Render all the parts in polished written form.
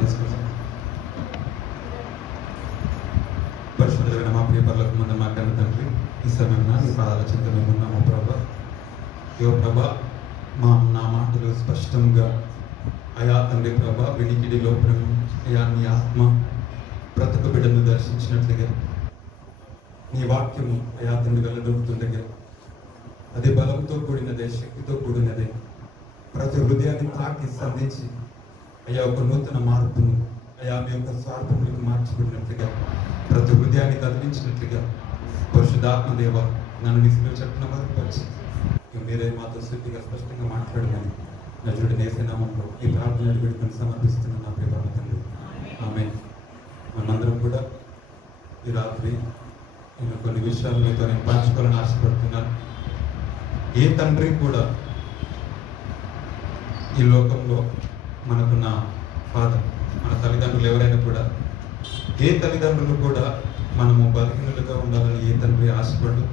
చేసుకుంటాం. పరిశుద్ధులైన మా ప్రియ పరలోక ముందు మా కన్న తండ్రి, ఈ సమయంలో మీ పాదాల చెంత మేము ఉన్నాము ప్రభా. యో ప్రభా, నా మాటలు స్పష్టంగా అయా తండ్రి ప్రభా వినికిడిలో అయా నీ ఆత్మ బ్రతుకు బిడ్డను దర్శించినట్లుగా నీ వాక్యము అయా తండ్రి వెళ్ళదొరుకుతుండగా అది బలంతో కూడినదే, శక్తితో కూడినదే, ప్రతి హృదయాన్ని తాకి సంధించి అయ్యా ఒక నూతన మార్పును అయా మీ యొక్క స్వార్థములకు మార్చిబడినట్లుగా, ప్రతి హృదయాన్ని కదిలించినట్లుగా పరిశుద్ధాత్మ దేవ నన్ను నిశలో చెప్పిన వరకు వచ్చి మీరే మాతో శుద్ధిగా స్పష్టంగా మాట్లాడమని నజరుడి నేసేనామంలో ఈ ప్రార్థన పెట్టుకుని సమర్పిస్తున్న నా ప్రియ తండ్రి, ఆమె. మనందరం కూడా ఈ రాత్రి నేను కొన్ని విషయాలు మీతో నేను పంచుకోవాలని ఆశపడుతున్నాను. ఏ తండ్రి కూడా ఈ లోకంలో మనకున్న ఫాదర్, మన తల్లిదండ్రులు ఎవరైనా కూడా, ఏ తల్లిదండ్రులు కూడా మనము బలహీనులుగా ఉండాలని ఏ తండ్రి ఆశపడు.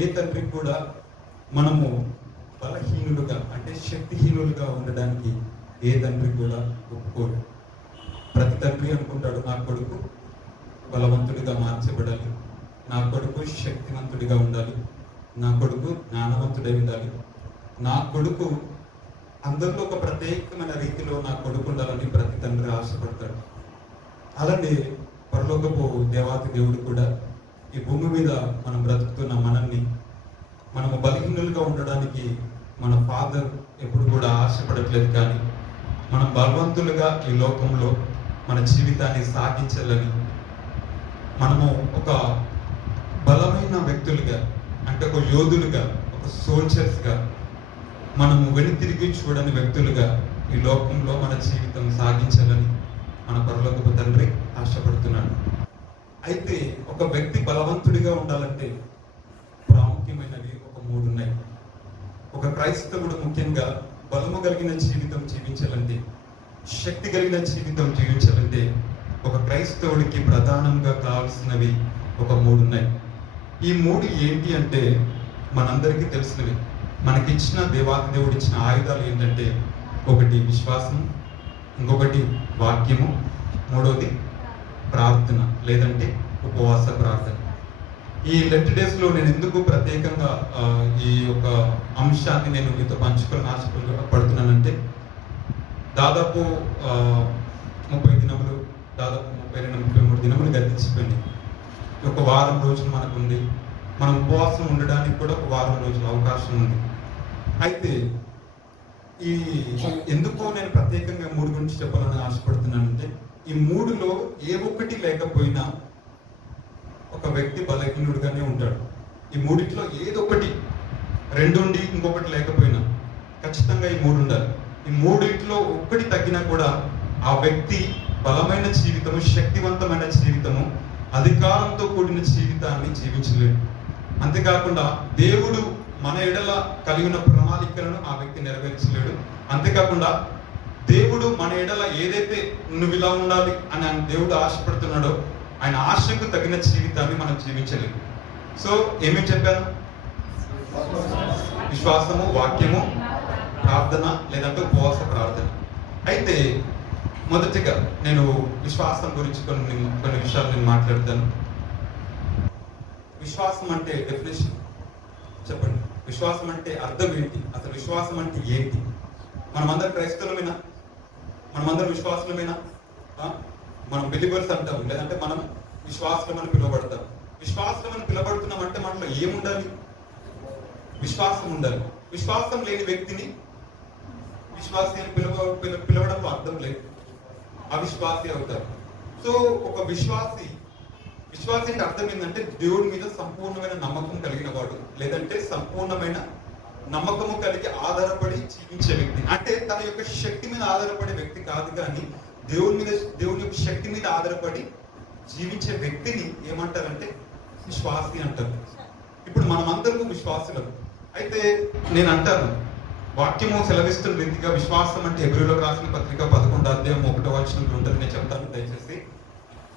ఏ తండ్రి కూడా మనము బలహీనులుగా అంటే శక్తిహీనులుగా ఉండడానికి ఏ తండ్రి కూడా ఒప్పుకోడు. ప్రతి తండ్రి అనుకుంటాడు, నా కొడుకు బలవంతుడిగా మార్చబడాలి, నా కొడుకు శక్తివంతుడిగా ఉండాలి, నా కొడుకు జ్ఞానవంతుడై ఉండాలి, నా కొడుకు అందరిలో ఒక ప్రత్యేకమైన రీతిలో నా కొడుకు ఉండాలని ప్రతి తండ్రి ఆశపడతాడు. అలానే పరలోకపు దేవాతి దేవుడు కూడా ఈ భూమి మీద మనం బ్రతుకుతున్న మనము బలహీనులుగా ఉండడానికి మన ఫాదర్ ఎప్పుడు కూడా ఆశపడట్లేదు. కానీ మనం బలవంతులుగా ఈ లోకంలో మన జీవితాన్ని సాగించాలని, మనము ఒక బలమైన వ్యక్తులుగా అంటే ఒక యోధులుగా, ఒక సోల్జర్స్గా, మనము వెనుతిరిగి చూడని వ్యక్తులుగా ఈ లోకంలో మన జీవితం సాగించాలని మన పరలోకపు తండ్రి ఆశపడుతున్నాడు. అయితే ఒక వ్యక్తి బలవంతుడిగా ఉండాలంటే ప్రాముఖ్యమైనవి ఒక 3 ఉన్నాయి. ఒక క్రైస్తవుడు ముఖ్యంగా బలము కలిగిన జీవితం జీవించాలంటే, శక్తి కలిగిన జీవితం జీవించాలంటే ఒక క్రైస్తవుడికి ప్రధానంగా కావాల్సినవి ఒక 3 ఉన్నాయి. ఈ 3 ఏంటి అంటే మనందరికీ తెలిసినవి. మనకిచ్చిన దేవాతి దేవుడు ఇచ్చిన ఆయుధాలు ఏంటంటే, ఒకటి విశ్వాసం, ఇంకొకటి వాక్యము, మూడవది ప్రార్థన లేదంటే ఉపవాస ప్రార్థన. ఈ లెంట్ డేస్లో నేను ఎందుకు ప్రత్యేకంగా ఈ యొక్క అంశాన్ని నేను మీతో పంచుకోవాలని ఆశపడుతున్నానంటే, దాదాపు 30 దినములు, దాదాపు 32-33 దినములు గతించిపోయింది. ఒక వారం రోజులు మనకు ఉంది. మనం ఉపవాసం ఉండడానికి కూడా ఒక వారం రోజుల అవకాశం ఉంది. అయితే ఈ ఎందుకో నేను ప్రత్యేకంగా 3 గురించి చెప్పాలని ఆశపడుతున్నానంటే, ఈ 3లో ఏ ఒక్కటి లేకపోయినా ఒక వ్యక్తి బలహీనుడుగానే ఉంటాడు. ఈ 3లో ఏదొకటి 2 ఉండి ఇంకొకటి లేకపోయినా ఖచ్చితంగా ఈ 3 ఉండాలి. ఈ 3లో ఒక్కటి తగ్గినా కూడా ఆ వ్యక్తి బలమైన జీవితము, శక్తివంతమైన జీవితము, అధికారంతో కూడిన జీవితాన్ని జీవించలేడు. అంతేకాకుండా దేవుడు మన ఎడల కలిగిన ప్రణాళికలను ఆ వ్యక్తి నెరవేర్చలేడు. అంతేకాకుండా దేవుడు మన ఎడల ఏదైతే నువ్వు ఇలా ఉండాలి అని ఆయన దేవుడు ఆశపడుతున్నాడో ఆయన ఆశకు తగిన జీవితాన్ని మనం జీవించలేము. సో ఏమేమి చెప్పాను? విశ్వాసము, వాక్యము, ప్రార్థన లేదంటే ఉపవాస ప్రార్థన. అయితే మొదటిగా నేను విశ్వాసం గురించి కొన్ని విషయాలు నేను మాట్లాడతాను. విశ్వాసం అంటే డెఫినేషన్ చెప్పండి. విశ్వాసం అంటే అర్థం ఏంటి? అసలు విశ్వాసం అంటే ఏంటి? మనమందరం క్రైస్తవులమేనా? మనమందరం విశ్వాసులమేనా? మనం బిలీవర్స్ అంటాం, లేదంటే మనం విశ్వాసులమని పిలువబడతాం. విశ్వాసులమని పిలువబడుతున్నాం అంటే మనలో ఏముండాలి? విశ్వాసం ఉండాలి. విశ్వాసం లేని వ్యక్తిని విశ్వాసి అని పిలవడంలో అర్థం లేదు, అవిశ్వాసి అవుతారు. సో ఒక విశ్వాసి అంటే అర్థం ఏంటంటే దేవుడి మీద సంపూర్ణమైన నమ్మకం కలిగిన వాడు, లేదంటే సంపూర్ణమైన నమ్మకము కలిగి ఆధారపడి జీవించే వ్యక్తి. అంటే తన యొక్క శక్తి మీద ఆధారపడే వ్యక్తి కాదు, కానీ దేవుని యొక్క శక్తి మీద ఆధారపడి జీవించే వ్యక్తిని ఏమంటారంటే విశ్వాసి అంటారు. ఇప్పుడు మనమందరూ విశ్వాసులం. అయితే నేను అంటాను, వాక్యము సెలవిస్తున్న రీతిగా విశ్వాసం అంటే హెబ్రీయులకు రాసిన పత్రిక 11వ అధ్యాయం 1వ వచనంలో ఉంటుంది. నేను చెప్తాను దయచేసి.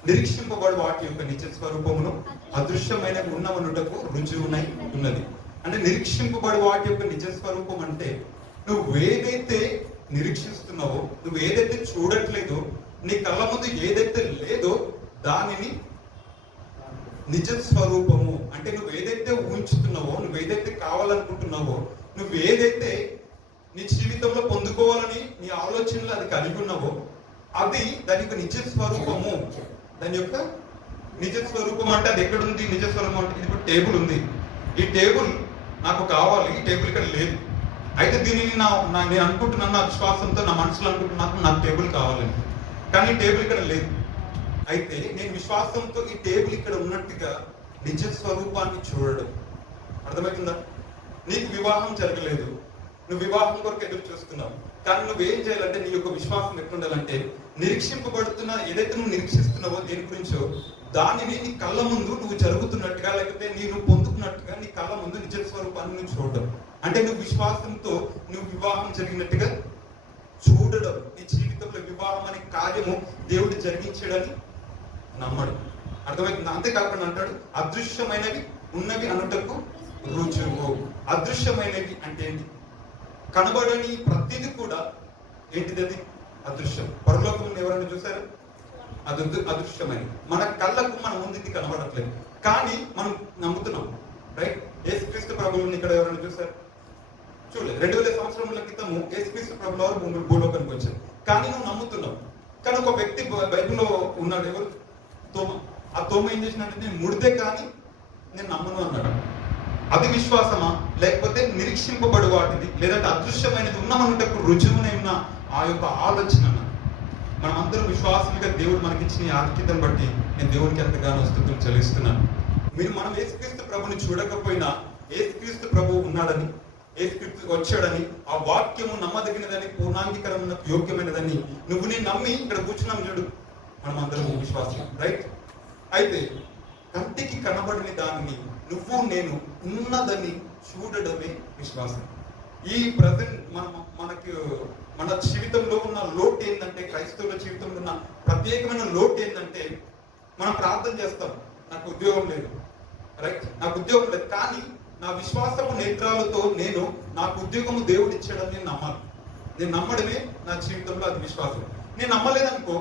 నిరీక్షింపబడు వాటి యొక్క నిజ స్వరూపమును అదృశ్యమైన ఉన్నవనుటకు రుజువునై ఉన్నది. అంటే నిరీక్షింపబడు వాటి యొక్క నిజ స్వరూపం అంటే నువ్వు ఏదైతే నిరీక్షిస్తున్నావో, నువ్వు ఏదైతే చూడట్లేదో నీ కళ్ళ ముందు ఏదైతే లేదో దానిని నిజ స్వరూపము అంటే నువ్వు ఏదైతే ఊహించుతున్నావో, నువ్వు ఏదైతే కావాలనుకుంటున్నావో, నువ్వు ఏదైతే నీ జీవితంలో పొందుకోవాలని నీ ఆలోచనలు అది కలిగి ఉన్నావో అది దాని యొక్క నిజ స్వరూపము. దాని యొక్క నిజ స్వరూపం అంటే అది ఎక్కడుంది? నిజ స్వరూపం అంటే ఇది టేబుల్ ఉంది, ఈ టేబుల్ నాకు కావాలి, ఈ టేబుల్ ఇక్కడ లేదు. అయితే దీనిని నేను అనుకుంటున్నాను, నా విశ్వాసంతో నా మనసులో అనుకుంటున్నాను నాకు టేబుల్ కావాలని, కానీ ఈ టేబుల్ ఇక్కడ లేదు. అయితే నేను విశ్వాసంతో ఈ టేబుల్ ఇక్కడ ఉన్నట్టుగా నిజ స్వరూపాన్ని చూడడం. అర్థమవుతుందా? నీకు వివాహం జరగలేదు, నువ్వు వివాహం కొరకు ఎదురు చూస్తున్నావు, కానీ నువ్వేం చేయాలంటే నీ యొక్క విశ్వాసం ఎట్లుండాలంటే నిరీక్షింపబడుతున్న ఏదైతే నువ్వు నిరీక్షిస్తున్నావో దేని గురించో దానిని నీ కళ్ళ ముందు నువ్వు జరుగుతున్నట్టుగా, లేకపోతే నువ్వు పొందుకున్నట్టుగా నీ కళ్ళ ముందు నిజ స్వరూపాన్ని నువ్వు చూడడం. అంటే నువ్వు విశ్వాసంతో నువ్వు వివాహం జరిగినట్టుగా చూడడం. నీ జీవితంలో వివాహం అనే కార్యము దేవుడు జరిగించాడని నమ్మడం. అర్థమవుతుంది? అంతేకాకుండా అంటాడు అదృశ్యమైనవి ఉన్నవి అనుటకు రుజువు. అదృశ్యమైనవి అంటే ఏంటి? కనబడని ప్రతిది కూడా ఏంటిది? అది అదృశ్యం. పరలోకం ఎవరైనా చూసారు? అది అదృశ్యమైనది. మన కళ్ళకు మన ముందు కనబడట్లేదు, కానీ మనం నమ్ముతున్నాం. రైట్? యేసుక్రీస్తు ప్రభువుని ఇక్కడ ఎవరైనా చూసారు? చూడలేదు. 2000 సంవత్సరముల క్రితము యేసుక్రీస్తు ప్రభువు వారు భూలోకానికి వచ్చారు, కానీ నువ్వు నమ్ముతున్నావు. కానీ ఒక వ్యక్తి బైబిల్లో ఉన్నాడు, ఎవరు? తోమ. ఆ తోమ ఏం చేసినట్టు నేను ముడితే కానీ నేను నమ్మను అన్నాడు. అది విశ్వాసమా? లేకపోతే నిరీక్షింపబడు వాటిది, లేదంటే అదృశ్యమైనది ఉన్నామనుటకు రుజువునే ఉన్న ఆ యొక్క ఆలోచన. మనం అందరం విశ్వాసంగా దేవుడు మనకిచ్చిన ఆధిక్యతను బట్టి నేను దేవునికి ఎంతగానో స్తుతులు చెల్లిస్తున్నాను. మనం యేసుక్రీస్తు ప్రభుని చూడకపోయినా యేసుక్రీస్తు ప్రభు ఉన్నాడని, యేసుక్రీస్తు వచ్చాడని, ఆ వాక్యము నమ్మదగినదని, పూర్ణాంగీకరణ యోగ్యమైనదని నువ్వు నేను నమ్మి ఇక్కడ కూర్చున్నాం చూడు, మనం అందరం విశ్వాసం. రైట్? అయితే కంటికి కనబడని దానిని నువ్వు నేను ఉన్నదని చూడడమే విశ్వాసం. ఈ ప్రజెంట్ మన జీవితంలో ఉన్న లోటు ఏంటంటే, క్రైస్తవుల జీవితంలో ఉన్న ప్రత్యేకమైన లోటు ఏంటంటే, మనం ప్రార్థన చేస్తాం, నాకు ఉద్యోగం లేదు. రైట్? నాకు ఉద్యోగం లేదు, కానీ నా విశ్వాసపు నేత్రాలతో నేను నాకు ఉద్యోగము దేవుడు ఇచ్చాడని నేను నమ్మాలి. నేను నమ్మడమే నా జీవితంలో అది విశ్వాసం. నేను నమ్మలేదనుకో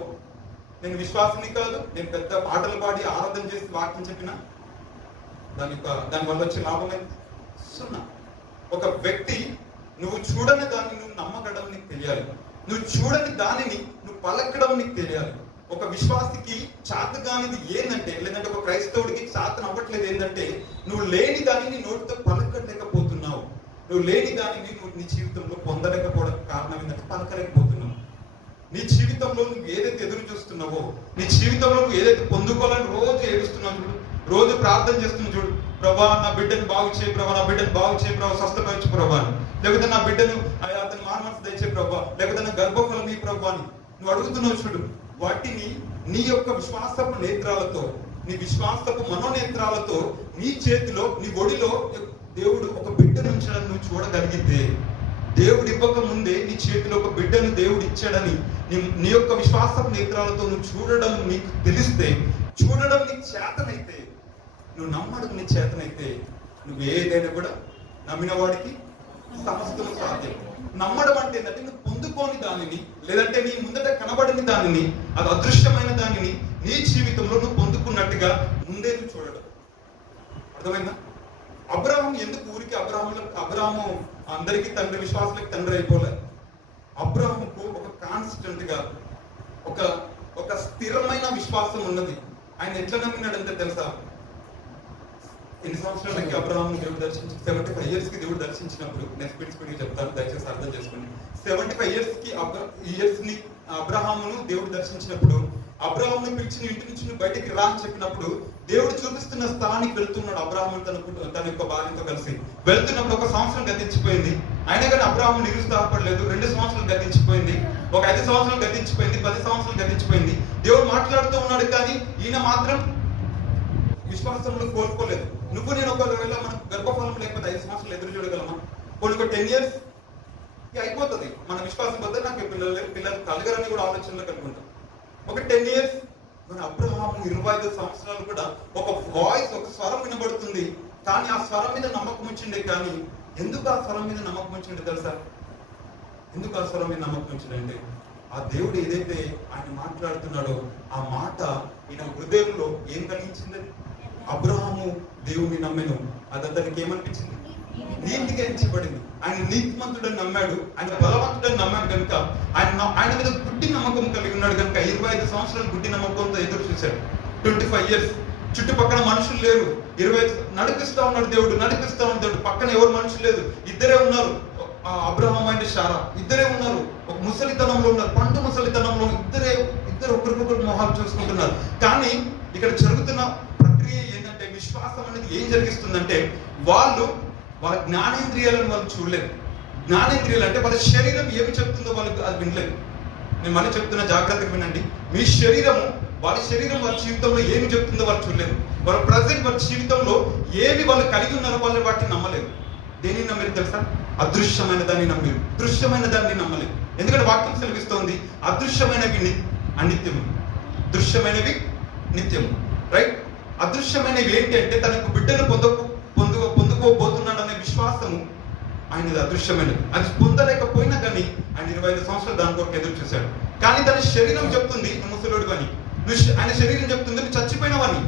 నేను విశ్వాసని కాదు. నేను పెద్ద పాటలు పాడి ఆరాధన చేసి వాక్యం చెప్పినా దానివల్ల వచ్చే లాభం ఏంటి? సున్నా. ఒక వ్యక్తి నువ్వు చూడని దాన్ని నువ్వు నమ్మకడం నీకు తెలియాలి, నువ్వు చూడని దానిని నువ్వు పలకడం నీకు తెలియాలి. ఒక విశ్వాసికి చాతగానిది ఏంటంటే, లేదంటే ఒక క్రైస్తవుడికి చాతన అవ్వట్లేదు ఏంటంటే, నువ్వు లేని దానిని నోటితో పలకలేకపోతున్నావు. నువ్వు లేని దానిని నువ్వు నీ జీవితంలో పొందలేకపోవడం కారణం ఏంటంటే పలకలేకపోతున్నావు. నీ జీవితంలో నువ్వు ఏదైతే ఎదురు చూస్తున్నావో, నీ జీవితంలో నువ్వు ఏదైతే పొందుకోవాలని రోజు ఏడుస్తున్నావు చూడు, రోజు ప్రార్థన చేస్తున్నావు చూడు, ప్రభా నా బిడ్డను బాగు చేయి ప్రభా, నా బిడ్డను బాగు చేయి ప్రభా, స్వస్థపరచు ప్రభా అని, లేకపోతే నా బిడ్డను అతని మానవత దయచే ప్రభా, లేకపోతే నా గర్భఫలం ఈ ప్రభా అని నువ్వు అడుగుతున్నావు చూడు. వాటిని నీ యొక్క విశ్వాసపు నేత్రాలతో, నీ విశ్వాసపు మనోనేత్రాలతో నీ చేతిలో, నీ ఒడిలో దేవుడు ఒక బిడ్డను ఉంచడం నువ్వు చూడగలిగితే, దేవుడు ఇవ్వక ముందే నీ చేతిలో ఒక బిడ్డను దేవుడు ఇచ్చాడని నీ యొక్క విశ్వాసపు నేత్రాలతో నువ్వు చూడడం నీకు తెలిస్తే, చూడడం నీకు చేతనైతే, నువ్వు నమ్మడం నీ చేతనైతే, నువ్వు ఏదైనా కూడా నమ్మిన వాడికి సమస్తం సాధ్యం. నమ్మడం అంటే ఏంటంటే నువ్వు పొందుకోని దానిని, లేదంటే నీ ముందట కనబడని దానిని, అది అదృశ్యమైన దానిని నీ జీవితంలో నువ్వు పొందుకున్నట్టుగా ముందే నువ్వు చూడడం. అర్థమైందా? అబ్రాహాము ఎందుకు ఊరికి అబ్రాహాము అందరికీ తండ్రి, విశ్వాసులకు తండ్రి అయిపోలే. అబ్రాహాముకు ఒక కాన్స్టెంట్ గా ఒక స్థిరమైన విశ్వాసం ఉన్నది. ఆయన ఎట్లా నమ్మినాడంటే తెలుసా? ఎన్ని సంవత్సరాలకి అబ్రాహాము దేవుడు దర్శించి 75 years కి దేవుడు దర్శించినప్పుడు, నేను స్పీడ్ చెప్తాను, దయచేసి అర్థం చేసుకోండి. 75 years ని అబ్రాహామును దేవుడు దర్శించినప్పుడు, అబ్రాహామును పిలిచిన ఇంటి నుంచి నువ్వు బయటికి రా అని చెప్పినప్పుడు, దేవుడు చూపిస్తున్న స్థలానికి వెళ్తున్నాడు. అబ్రాహాము తన యొక్క భార్యతో కలిసి వెళ్తున్నప్పుడు 1 సంవత్సరం గతించిపోయింది. అయినా కానీ అబ్రాహాము నిరుత్సాహపడలేదు. 2 సంవత్సరాలు గతించిపోయింది, ఒక 5 సంవత్సరాలు గతించిపోయింది, 10 సంవత్సరాలు గతించిపోయింది. దేవుడు మాట్లాడుతూ ఉన్నాడు, కానీ ఈయన మాత్రం విశ్వాసంలో కోల్పోలేదు. నువ్వు నేను ఒకవేళ మనకు గర్భఫలం లేకపోతే 5 సంవత్సరాలు ఎదురు చూడగలమా? కొన్ని 10 years అయిపోతుంది మన విశ్వాసం వద్ద, నాకు పిల్లలు కలగరని కూడా ఆలోచనలో కలుగుంటాం. ఒక 10 years. మన అబ్రహాము 25 సంవత్సరాలు కూడా ఒక వాయిస్, ఒక స్వరం వినబడుతుంది, కానీ ఆ స్వరం మీద నమ్మకం వచ్చిండే. కానీ ఎందుకు ఆ స్వరం మీద నమ్మకం వచ్చిండే తెలుసా? ఎందుకు ఆ స్వరం మీద నమ్మకం వచ్చిందంటే, ఆ దేవుడు ఏదైతే ఆయన మాట్లాడుతున్నాడో ఆ మాట ఈయన హృదయంలో ఏం కలిగించింది? అబ్రహాము దేవుని నమ్మెను, అది అతనికి ఏమనిపించింది? నీతిగా ఎంచబడింది. ఆయన నీతిమంతుడని నమ్మాడు, ఆయన బలవంతుడని నమ్మాడు కనుక ఆయన మీద గుడ్డి నమ్మకం కలిగి ఉన్నాడు కనుక 25 సంవత్సరాలు గుడ్డి నమ్మకంతో ఎదురు చూశాడు. 25 years చుట్టుపక్కల మనుషులు లేరు. 25 నడిపిస్తా ఉన్నాడు దేవుడు, పక్కన ఎవరు మనుషులు లేదు, ఇద్దరే ఉన్నారు. అబ్రహాం అండ్ శారా ఇద్దరే ఉన్నారు. ఒక ముసలితనంలో ఉన్నారు, పంట ముసలితనంలో ఇద్దరు ఒకరికొకరు మొహాలు చూసుకుంటున్నారు. కానీ ఇక్కడ జరుగుతున్న ప్రక్రియ ఏంటంటే, విశ్వాసం అనేది ఏం జరిగిస్తుందంటే, వాళ్ళ జ్ఞానేంద్రియాలను వాళ్ళు చూడలేదు. జ్ఞానేంద్రియాలు అంటే వాళ్ళ శరీరం ఏమి చెప్తుందో వాళ్ళకి అది వినలేదు. నేను మళ్ళీ చెప్తున్నా, జాగ్రత్తగా వినండి. మీ శరీరం వారి జీవితంలో ఏమి చెప్తుందో వాళ్ళు చూడలేదు. వాళ్ళ ప్రజెంట్ వాళ్ళ జీవితంలో ఏమి వాళ్ళు కలిగి ఉన్నారో వాళ్ళు వాటిని నమ్మలేదు. దేనిని నమ్మలేదు తెలుసా? అదృశ్యమైన దాన్ని నమ్మలేదు, దృశ్యమైన దాన్ని నమ్మలేదు. ఎందుకంటే వాక్యం సెలవిస్తోంది, అదృశ్యమైనవి అనిత్యము, దృశ్యమైనవి నిత్యము. రైట్? అదృశ్యమైనవి ఏంటి అంటే, తనకు బిడ్డను పొందుకోబోతున్నాడనే విశ్వాసము ఆయనది అదృశ్యమైనది. అది పొందలేకపోయినా కానీ ఆయన 25 సంవత్సరాలు దాని కొరకు ఎదురు చూశాడు. కానీ తన శరీరం చెప్తుంది నువ్వు ముసలోడు అని, ఆయన శరీరం చెప్తుంది నువ్వు చచ్చిపోయినవని,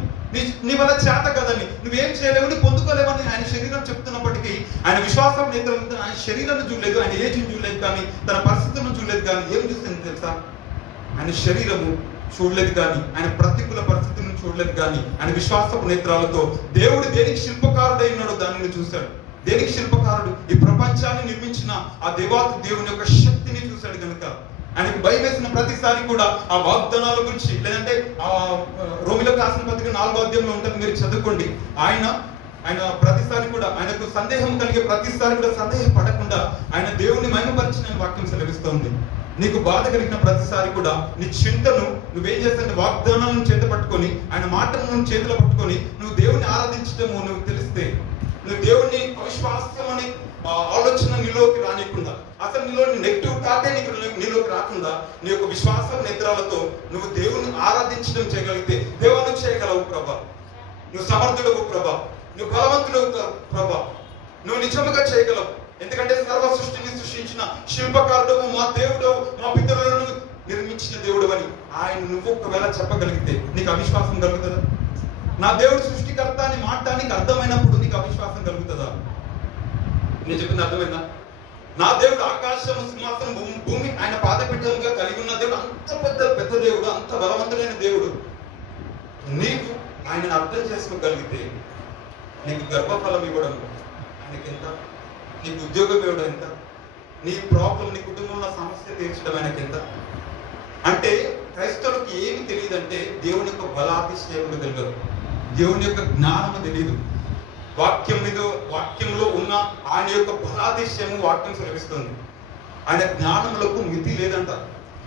నీ వల్ల చేత కదని, నువ్వేం చేయలేవు, నువ్వు పొందుకోలేవని ఆయన శరీరం చెప్తున్నప్పటికీ ఆయన విశ్వాసం నేతలు ఆయన శరీరాన్ని చూడలేదు, ఆయన ఏజ్ని చూడలేదు, కానీ తన పరిస్థితులను చూడలేదు. కానీ ఏం చూస్తుంది తెలుసా? ఆయన శరీరము చూడలేదు కానీ, ఆయన ప్రతికూల పరిస్థితులను చూడలేదు కానీ, ఆయన విశ్వాసపు నేత్రాలతో దేవుడు దేనికి శిల్పకారుడై ఉన్నాడో దానిని చూశాడు. దేనికి శిల్పకారుడు? ఈ ప్రపంచాన్ని నిర్మించిన ఆ దేవుని యొక్క శక్తిని చూశాడు కనుక ఆయనకు భయం వేసిన ప్రతిసారి కూడా ఆ వాగ్దానాల గురించి, లేదంటే ఆ రోమిలకు రాసిన పత్రిక 4వ అధ్యాయంలో ఉంటుంది, మీరు చదువుకోండి. ఆయన ప్రతిసారి కూడా ఆయనకు సందేహం కలిగే ప్రతిసారి కూడా సందేహపడకుండా ఆయన దేవుని మహిమపరిచిన వాక్యం సెలవిస్తోంది. నీకు బాధ కలిగిన ప్రతిసారి కూడా నీ చింతను నువ్వేం చేస్తావు? వాగ్దానాలను చేత పట్టుకొని, ఆయన మాటలను చేతిలో పట్టుకొని నువ్వు దేవుని ఆరాధించటము నువ్వు తెలిస్తే, నువ్వు దేవుని అవిశ్వాసం అనే ఆలోచన నీలోకి రానికుండా, అసలు నీలోని నెగిటివ్ థాటే నీలోకి రాకుండా, నీ యొక్క విశ్వాసం నేత్రాలతో నువ్వు దేవుని ఆరాధించడం చేయగలిగితే, దేవుని చేయగలవు ప్రభా, నువ్వు సమర్థుడవు ప్రభా, నువ్వు బలవంతుడవు ప్రభా, నువ్వు నిజముగా చేయగలవు. ఎందుకంటే సర్వ సృష్టిని సృష్టించిన శిల్పకారుడవు, మా దేవుడు, మా పితరులను నిర్మించిన దేవుడు అని ఆయన నువ్వు ఒకవేళ చెప్పగలిగితే నీకు అవిశ్వాసం కలుగుతుందా? నా దేవుడు సృష్టికర్త అని మాట్లాడానికి అర్థమైనప్పుడు నీకు అవిశ్వాసం కలుగుతుందా? నేను చెప్పింది అర్థమైందా? నా దేవుడు ఆకాశం సింహాసనం భూమి ఆయన పాదపీఠంగా కలిగి ఉన్న దేవుడు, అంత పెద్ద దేవుడు, అంత బలవంతుడైన దేవుడు. నీకు ఆయనను అర్థం చేసుకోగలిగితే నీకు గర్భఫలం ఇవ్వడం ఆయనకి ఎంత, నీకు ఉద్యోగం ఇవ్వడం ఎంత, నీ ప్రాబ్లం, నీ కుటుంబంలో సమస్య తీర్చడం ఆయనకి ఎంత. అంటే క్రైస్తవులకు ఏమి తెలియదంటే దేవుని యొక్క బలాతిశయములు తెలియదు, దేవుని యొక్క జ్ఞానము తెలియదు. వాక్యంలో ఉన్న ఆయన యొక్క బలాతిశయము వాక్యం సెలవిస్తుంది. ఆయన జ్ఞానములకు మితి లేదంట,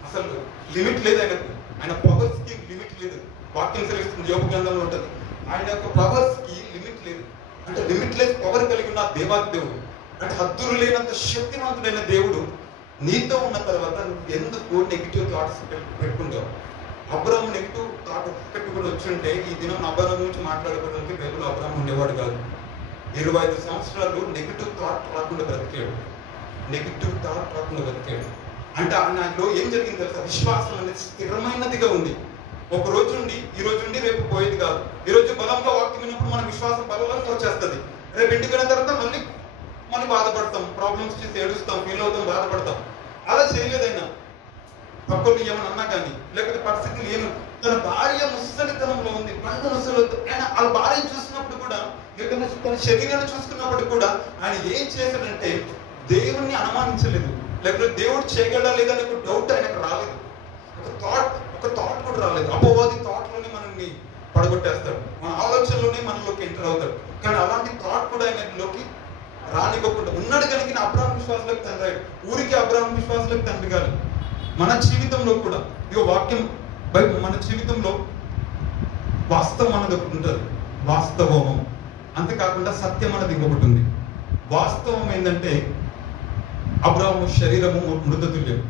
అసలు లిమిట్ లేదు ఆయనకు. ఆయన పవర్స్ కి లిమిట్ లేదు. వాక్యం సెలవిస్తుంది, యోగ గ్రంథంలో ఉంటుంది. ఆయన యొక్క పవర్స్ కి లిమిట్ లేదు. అంటే లిమిట్లెస్ పవర్ కలిగి ఉన్న దేవాది దేవుడు, అంటే హద్దులు లేనంత శక్తివంతుడైన దేవుడు నీతో ఉన్న తర్వాత నువ్వు ఎందుకు నెగిటివ్ థాట్స్ పెట్టుకుంటావు? అబ్రహాం నెగిటివ్ థాట్ ఒక్కటి కూడా వచ్చుంటే ఈ దినం అబ్రహాం గురించి మాట్లాడుకోవడానికి బైబిల్ అబ్రహాం ఉండేవాడు కాదు. 25 సంవత్సరాలు నెగిటివ్ థాట్ రాకుండా బ్రతికాడు. అంటే ఆయనలో ఏం జరిగింది తెలుసా? విశ్వాసం అనేది స్థిరమైనదిగా ఉంది. ఒక రోజు నుండి ఈ రోజు నుండి రేపు పోయేది కాదు. ఈ రోజు బలంగా వాక్యం విన్నప్పుడు మన విశ్వాసం బలంగా వచ్చేస్తుంది. రేపు ఇంటికి వెళ్ళిన తర్వాత మళ్ళీ మనం బాధపడతాం, ప్రాబ్లమ్స్ చూసి ఏడుస్తాం, ఫీల్ అవుతాం, బాధపడతాం. అలా చేయలేదైనా పక్కలు ఏమని అన్నా కానీ, లేకపోతే పరిస్థితులు ఏమి, తన భార్య ముసలితనంలో ఉంది, పండు ముసలితో ఆయన వాళ్ళ భార్యను చూసినప్పుడు కూడా, తన శరీరాన్ని చూసుకున్నప్పుడు కూడా ఆయన ఏం చేశాడంటే దేవుణ్ణి అనుమానించలేదు, లేకపోతే దేవుడు చేయగలడా లేదని ఒక డౌట్ ఆయనకు రాలేదు. ఒక థాట్ కూడా రాలేదు. అపవాది థాట్లోనే మనల్ని పడగొట్టేస్తాడు, మన ఆలోచనలోనే మనలోకి ఎంటర్ అవుతాడు. కానీ అలాంటి థాట్ కూడా ఆయనలోకి రానివ్వకుండా ఉన్నాడు కనుక అబ్రహాం విశ్వాసులకు తండ్రి, ఊరికి అబ్రహాం విశ్వాసులకు తండ్రి కాదు. మన జీవితంలో కూడా ఇక వాక్యం మన జీవితంలో వాస్తవం అనేది ఒకటి ఉంటుంది, వాస్తవం. అంతేకాకుండా సత్యం అనేది ఇంకొకటి ఉంది. వాస్తవం ఏంటంటే అబ్రహాము శరీరము మృతతుల్యం,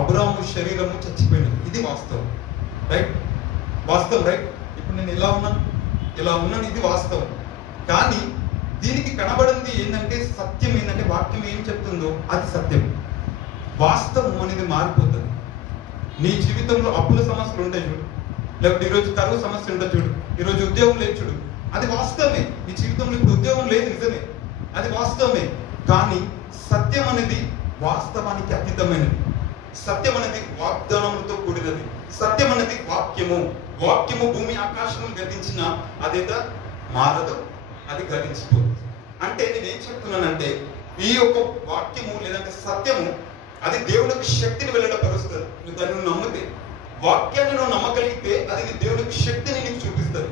అబ్రహాము శరీరము చచ్చిపోయినది. ఇది వాస్తవం, రైట్? వాస్తవం, రైట్? ఇప్పుడు నేను ఇలా ఉన్నాను, ఇది వాస్తవం. కానీ దీనికి కనబడింది ఏంటంటే సత్యం ఏంటంటే వాక్యం ఏం చెప్తుందో అది సత్యం. వాస్తవం అనేది మారిపోతుంది. నీ జీవితంలో అప్పుల సమస్యలు ఉంటాయి చూడు, లేకపోతే ఈరోజు కరువు సమస్య ఉంటుంది చూడు, ఈరోజు ఉద్యోగం లేదు చూడు, అది వాస్తవమే. నీ జీవితంలో ఇప్పుడు ఉద్యోగం లేదు, నిజమే, అది వాస్తవమే. కానీ సత్యం అనేది వాస్తవానికి అతీతమైనది. సత్యం అనేది వాగ్దానములతో కూడినది. సత్యం అనేది వాక్యము. వాక్యము భూమి ఆకాశము గతించిన అదేదో మారదు, అది గతించిపోదు. అంటే నేనేం చెప్తున్నానంటే ఈ యొక్క వాక్యము లేదంటే సత్యము అది దేవునికి శక్తిని వెల్లడపరుస్తుంది. నువ్వు దాన్ని నమ్మితే, వాక్యాన్ని నువ్వు నమ్మగలిగితే అది నీ దేవునికి శక్తిని నీకు చూపిస్తుంది.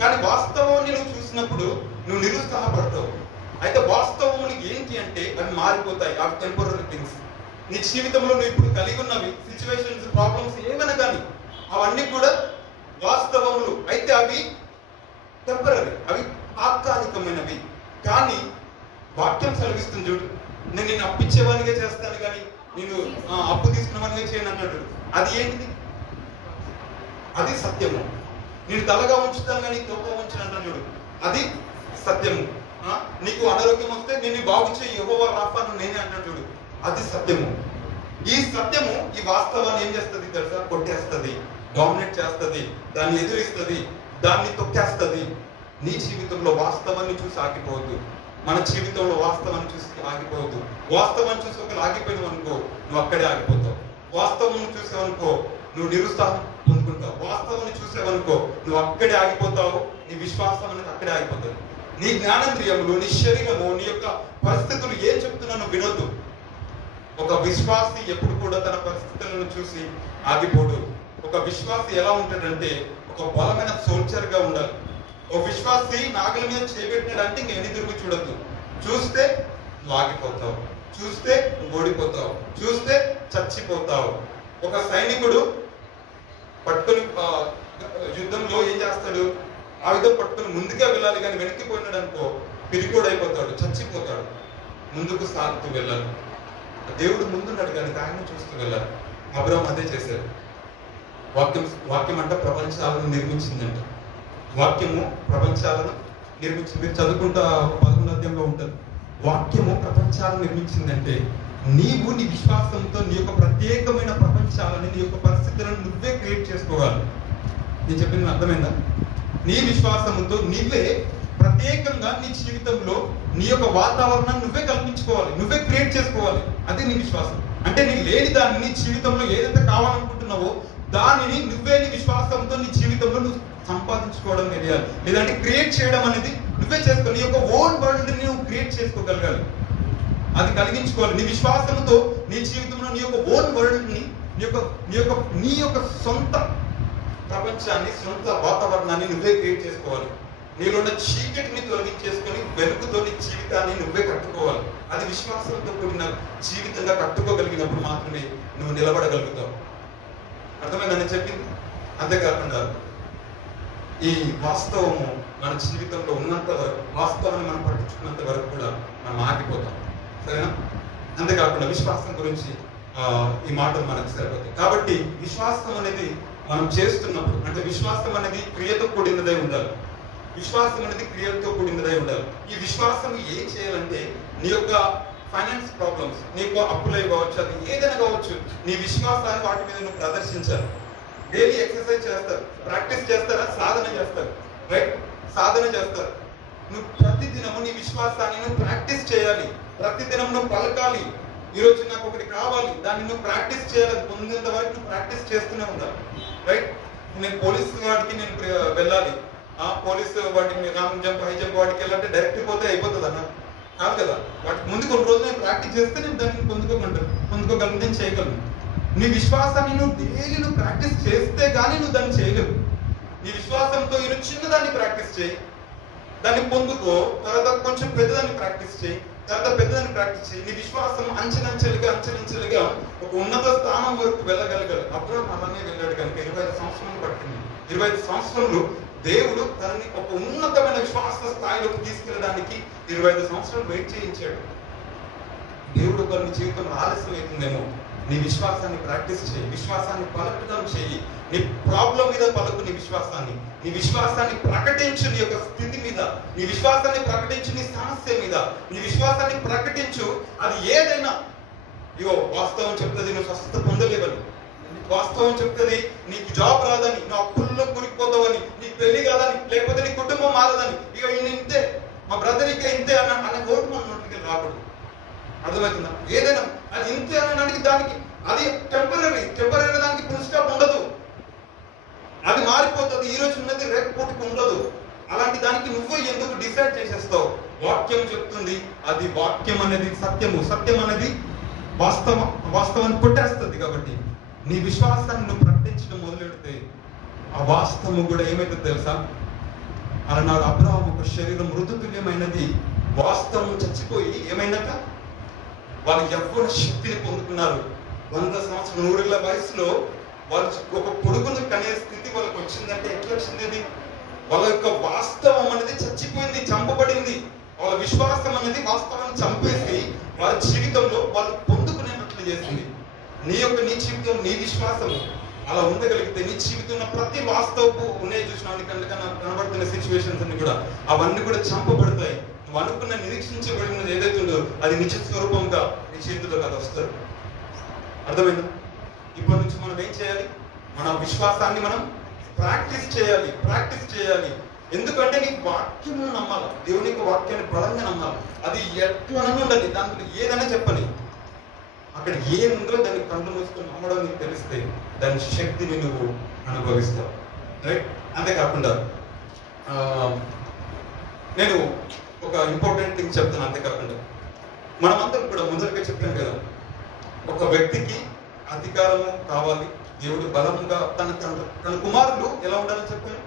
కానీ వాస్తవాన్ని నువ్వు చూసినప్పుడు నువ్వు నిరుత్సాహపడతావు. అయితే వాస్తవములు ఏంటి అంటే అవి మారిపోతాయి. అవి టెంపరరీ థింగ్స్. నీ జీవితంలో నువ్వు ఇప్పుడు కలిగి ఉన్నవి సిచ్యువేషన్స్, ప్రాబ్లమ్స్ ఏమైనా కానీ అవన్నీ కూడా వాస్తవములు. అయితే అవి టెంపరరీ, అవి తాత్కాలికమైనవి. కానీ వాక్యం సెలవిస్తుంది చూడు, నేను నిన్ను అప్పిచ్చేవానిగా చేస్తాను కానీ నేను అప్పు తీసుకున్నవానిగా చేయను అన్నాడు. అది ఏంటిది? అది సత్యము. నేను తలగా ఉంచుతాను కానీ తోక ఉంచను అంటాను చూడు, అది సత్యము. నీకు అనారోగ్యం వస్తే నేను బాగు చేయి, యెహోవా రాఫాను నేనే అంటాడు చూడు, అది సత్యము. ఈ సత్యము ఈ వాస్తవాన్ని ఏం చేస్తుంది తెలుసా? కొట్టేస్తుంది, డామినేట్ చేస్తుంది, దాన్ని ఎదురిస్తుంది, దాన్ని తొక్కేస్తుంది. నీ జీవితంలో వాస్తవాన్ని చూసి ఆగిపోవద్దు. మన జీవితంలో వాస్తవాన్ని చూసి ఆగిపోవద్దు. వాస్తవాన్ని చూసి ఒకరు ఆగిపోయినావు అనుకో, నువ్వు అక్కడే ఆగిపోతావు. వాస్తవం చూసావనుకో నువ్వు నిరుత్సాహం పొందుకుంటావు. వాస్తవాన్ని చూసావనుకో నువ్వు అక్కడే ఆగిపోతావు. నీ విశ్వాసం అనేది అక్కడే ఆగిపోతుంది. నీ జ్ఞానేంద్రియములు, నీ శరీరము, నీ యొక్క పరిస్థితులు ఏం చెప్తున్నాను వినొద్దు. ఒక విశ్వాసి ఎప్పుడు కూడా తన పరిస్థితులను చూసి ఆగిపోడు. ఒక విశ్వాసి ఎలా ఉంటాడంటే ఒక బలమైన సోల్జర్ గా ఉండాలి. ఒక విశ్వాసి నాగల మీద చేపెట్టినాడంటే ఇంక ఎన్ని తిరుగు చూడద్దు. చూస్తే నువ్వు ఆగిపోతావు, చూస్తే నువ్వు ఓడిపోతావు, చూస్తే చచ్చిపోతావు. ఒక సైనికుడు పట్టుకొని యుద్ధంలో ఏం చేస్తాడు? ఆయుధం పట్టుకొని ముందుగా వెళ్ళాలి, కానీ వెనక్కిపోయినాడు అనుకో పిరికోడు అయిపోతాడు, చచ్చిపోతాడు. ముందుకు సాగుతూ వెళ్ళాలి. దేవుడు ముందున్నాడు కానీ ఆయన చూస్తూ వెళ్ళాలి. అబ్రహాం అదే చేశాడు. వాక్యం అంటే ప్రపంచాలను నిర్మించిందంట. వాక్యము ప్రపంచాలను నిర్మించింది. మీరు చదువుకుంటా 11వ అధ్యాయంలో ఉంటుంది. వాక్యము ప్రపంచాలను నిర్మించిందంటే నీవు నీ విశ్వాసంతో నీ యొక్క ప్రత్యేకమైన ప్రపంచాలని, నీ యొక్క పరిస్థితులను నువ్వే క్రియేట్ చేసుకోవాలి. నేను చెప్పింది అర్థమైందా? నీ విశ్వాసంతో నువ్వే ప్రత్యేకంగా నీ జీవితంలో నీ యొక్క వాతావరణాన్ని నువ్వే కల్పించుకోవాలి, నువ్వే క్రియేట్ చేసుకోవాలి. అది నీ విశ్వాసం. అంటే నీ లేని దాన్ని నీ జీవితంలో ఏదైతే కావాలనుకుంటున్నావో దానిని నువ్వే నీ విశ్వాసంతో నీ జీవితంలో నువ్వు సంపాదించుకోవడం తెలియాలి. లేదంటే క్రియేట్ చేయడం అనేది నువ్వే చేసుకో. నీ యొక్క ఓన్ వరల్డ్ ని నువ్వు క్రియేట్ చేసుకోగలగాలి, అది కలిగించుకోవాలి. నీ విశ్వాసంతో నీ జీవితంలో నీ యొక్క ఓన్ వరల్డ్ ని, నీ యొక్క సొంత ప్రపంచాన్ని, సొంత వాతావరణాన్ని నువ్వే క్రియేట్ చేసుకోవాలి. నీలో ఉన్న చీకటిని తొలగించేసుకొని వెలుగుతో నీ జీవితాన్ని నువ్వే కట్టుకోవాలి. అది విశ్వాసంతో కూడిన జీవితంగా కట్టుకోగలిగినప్పుడు మాత్రమే నువ్వు నిలబడగలుగుతావు. అర్థమైందని చెప్పింది. అంతేకాకుండా ఈ వాస్తవము మన జీవితంలో ఉన్నంత వరకు, వాస్తవాన్ని మనం పట్టించుకున్నంత వరకు కూడా మనం ఆగిపోతాం. సరేనా? అంతేకాకుండా విశ్వాసం గురించి ఈ మాటలు మనకు సరిపోతాయి. కాబట్టి విశ్వాసం అనేది మనం చేస్తున్నప్పుడు, అంటే విశ్వాసం అనేది క్రియతో కూడినదై ఉండాలి. విశ్వాసం అనేది క్రియతో కూడినదై ఉండాలి. ఈ విశ్వాసం ఏం చేయాలంటే నీ యొక్క ఫైనాన్స్ ప్రాబ్లమ్స్, నీకు అప్పులై కావచ్చు, అది ఏదైనా కావచ్చు, నీ విశ్వాసాన్ని వాటి మీద నువ్వు ప్రదర్శించాలి. డైలీ ఎక్సర్సైజ్ చేస్తారు, ప్రాక్టీస్ చేస్తారా? సాధన చేస్తారు, రైట్? సాధన చేస్తారు. నువ్వు ప్రతిదినము నీ విశ్వాసాన్ని నువ్వు ప్రాక్టీస్ చేయాలి. ప్రతిదినం నువ్వు పలకాలి, ఈరోజు నాకు ఒకటి కావాలి, దాన్ని నువ్వు ప్రాక్టీస్ చేయాలి. పొందేంత వరకు నువ్వు ప్రాక్టీస్ చేస్తూనే ఉండాలి, రైట్? నేను పోలీస్ వాడికి నేను వెళ్ళాలి, పోలీసు వాటికి లాంగ్ జంప్, హై జంప్ వాటికి వెళ్ళాలంటే డైరెక్ట్ పోతే అయిపోతుంది అన్న, కాదు కదా. వాటికి ముందు కొన్ని రోజులు నేను ప్రాక్టీస్ చేస్తే నేను దాన్ని పొందుకోగలను, నేను చేయగలను. నీ విశ్వాసాన్ని నువ్వు డైలీ నువ్వు ప్రాక్టీస్ చేస్తే కానీ నువ్వు దాన్ని చేయలేవు. నీ విశ్వాసంతో ఈరోజు చిన్నదాన్ని ప్రాక్టీస్ చేయి, దాన్ని పొందుకో. తర్వాత కొంచెం పెద్దదాన్ని ప్రాక్టీస్ చేయి, తర్వాత పెద్దదాన్ని ప్రాక్టీస్ చేయి. నీ విశ్వాసం అంచెలంచెలుగా ఒక ఉన్నత స్థానం వరకు వెళ్ళగలగాలి. అబ్రహాం అలానే వెళ్ళాడు కనుక 25 సంవత్సరాలు పట్టింది. 25 సంవత్సరాలు దేవుడు తనని ఒక ఉన్నతమైన విశ్వాస స్థాయిలోకి తీసుకెళ్ళడానికి 25 సంవత్సరాలు వెయిట్ చేయించాడు. దేవుడు కొన్ని జీవితంలో ఆలస్యం అవుతుందేమో, నీ విశ్వాసాన్ని ప్రాక్టీస్ చేయి, విశ్వాసాన్ని పలకడం చేయి. నీ ప్రాబ్లం మీద పలుకు నీ విశ్వాసాన్ని, నీ విశ్వాసాన్ని ప్రకటించు. నీ యొక్క స్థితి మీద నీ విశ్వాసాన్ని ప్రకటించు, నీ సమస్య మీద నీ విశ్వాసాన్ని ప్రకటించు. అది ఏదైనా, ఇగో వాస్తవం చెప్తుంది, నువ్వు స్వస్థత పొందలేవని, వాస్తవం చెప్తుంది, నీకు జాబ్ రాదని, నువ్వు అప్పుల్లో కూలిపోతావని, నీకు పెళ్లి కాదని, లేకపోతే నీ కుటుంబం మారదని, ఇక ఈయన ఇంతే, మా బ్రదర్ ఇక ఇంతే అన్న ఓటు మన నోటికి రాకూడదు. అర్థమవుతుందా? ఏదైనా అది ఇంతే అనడానికి దానికి అది టెంపరీ దానికి ఫుల్ స్టాప్ ఉండదు. అది మారిపోతుంది. ఈ రోజు ఉన్నది రేపు పూటకు ఉండదు. అలాంటి దానికి నువ్వు ఎందుకు డిసైడ్ చేసేస్తావు? వాక్యం చెప్తుంది, అది వాక్యం అనేది సత్యము, సత్యం అనేది వాస్తవాన్ని కొట్టేస్తుంది. కాబట్టి నీ విశ్వాసాన్ని నువ్వు ప్రకటించడం మొదలెడితే ఆ వాస్తవము కూడా ఏమైతే తెలుసా? అలనాడు అబ్రహాము ఒక శరీరం మృదుతుల్యమైనది, వాస్తవం చచ్చిపోయి ఏమైందట, వాళ్ళు యవ్వన శక్తిని పొందుకున్నారు. 100 సంవత్సరాల 100 వయసులో వాళ్ళు ఒక పొడుగును కనే స్థితి వాళ్ళకి వచ్చిందంటే ఎట్లా వచ్చింది? వాళ్ళ యొక్క వాస్తవం అనేది చచ్చిపోయింది, చంపబడింది. వాళ్ళ విశ్వాసం అనేది వాస్తవాన్ని చంపేసి వాళ్ళ జీవితంలో వాళ్ళు పొందుకునేటట్లు చేసింది. నీ జీవితం, నీ విశ్వాసం అలా ఉండగలిగితే నీ జీవితంలో ప్రతి వాస్తవపు ఉన్నాయి చూసిన కనబడుతున్న సిచ్యువేషన్స్ అన్ని కూడా అవన్నీ కూడా చంపబడతాయి. నువ్వు అనుకున్న నిరీక్షించబడినది ఏదైతే ఉందో అది నిజ స్వరూపంగా నీ చేతిలో కదా వస్తుంది. అర్థమైందా? ఇప్పటి నుంచి మనం ఏం చేయాలి? మన విశ్వాసాన్ని మనం ప్రాక్టీస్ చేయాలి. ఎందుకంటే నీకు వాక్యం నమ్మాలి, దేవునికి వాక్యాన్ని బలంగా నమ్మాలి. అది ఎట్లా ఉండాలి, దాంట్లో ఏదైనా చెప్పని, అక్కడ ఏముందో దాన్ని కళ్ళు మూసుకొని నమ్మడం నీకు తెలిస్తే దాని శక్తిని నువ్వు అనుభవిస్తావు. రైట్? అంతేకాకుండా నేను ఒక ఇంపార్టెంట్ థింగ్ చెప్తాను. అంతేకాకుండా మనమందరం కూడా ముందరగా చెప్పాం కదా, ఒక వ్యక్తికి అధికారము కావాలి, దేవుడు బలముగా తన కుమారులు ఎలా ఉండాలని చెప్పారు?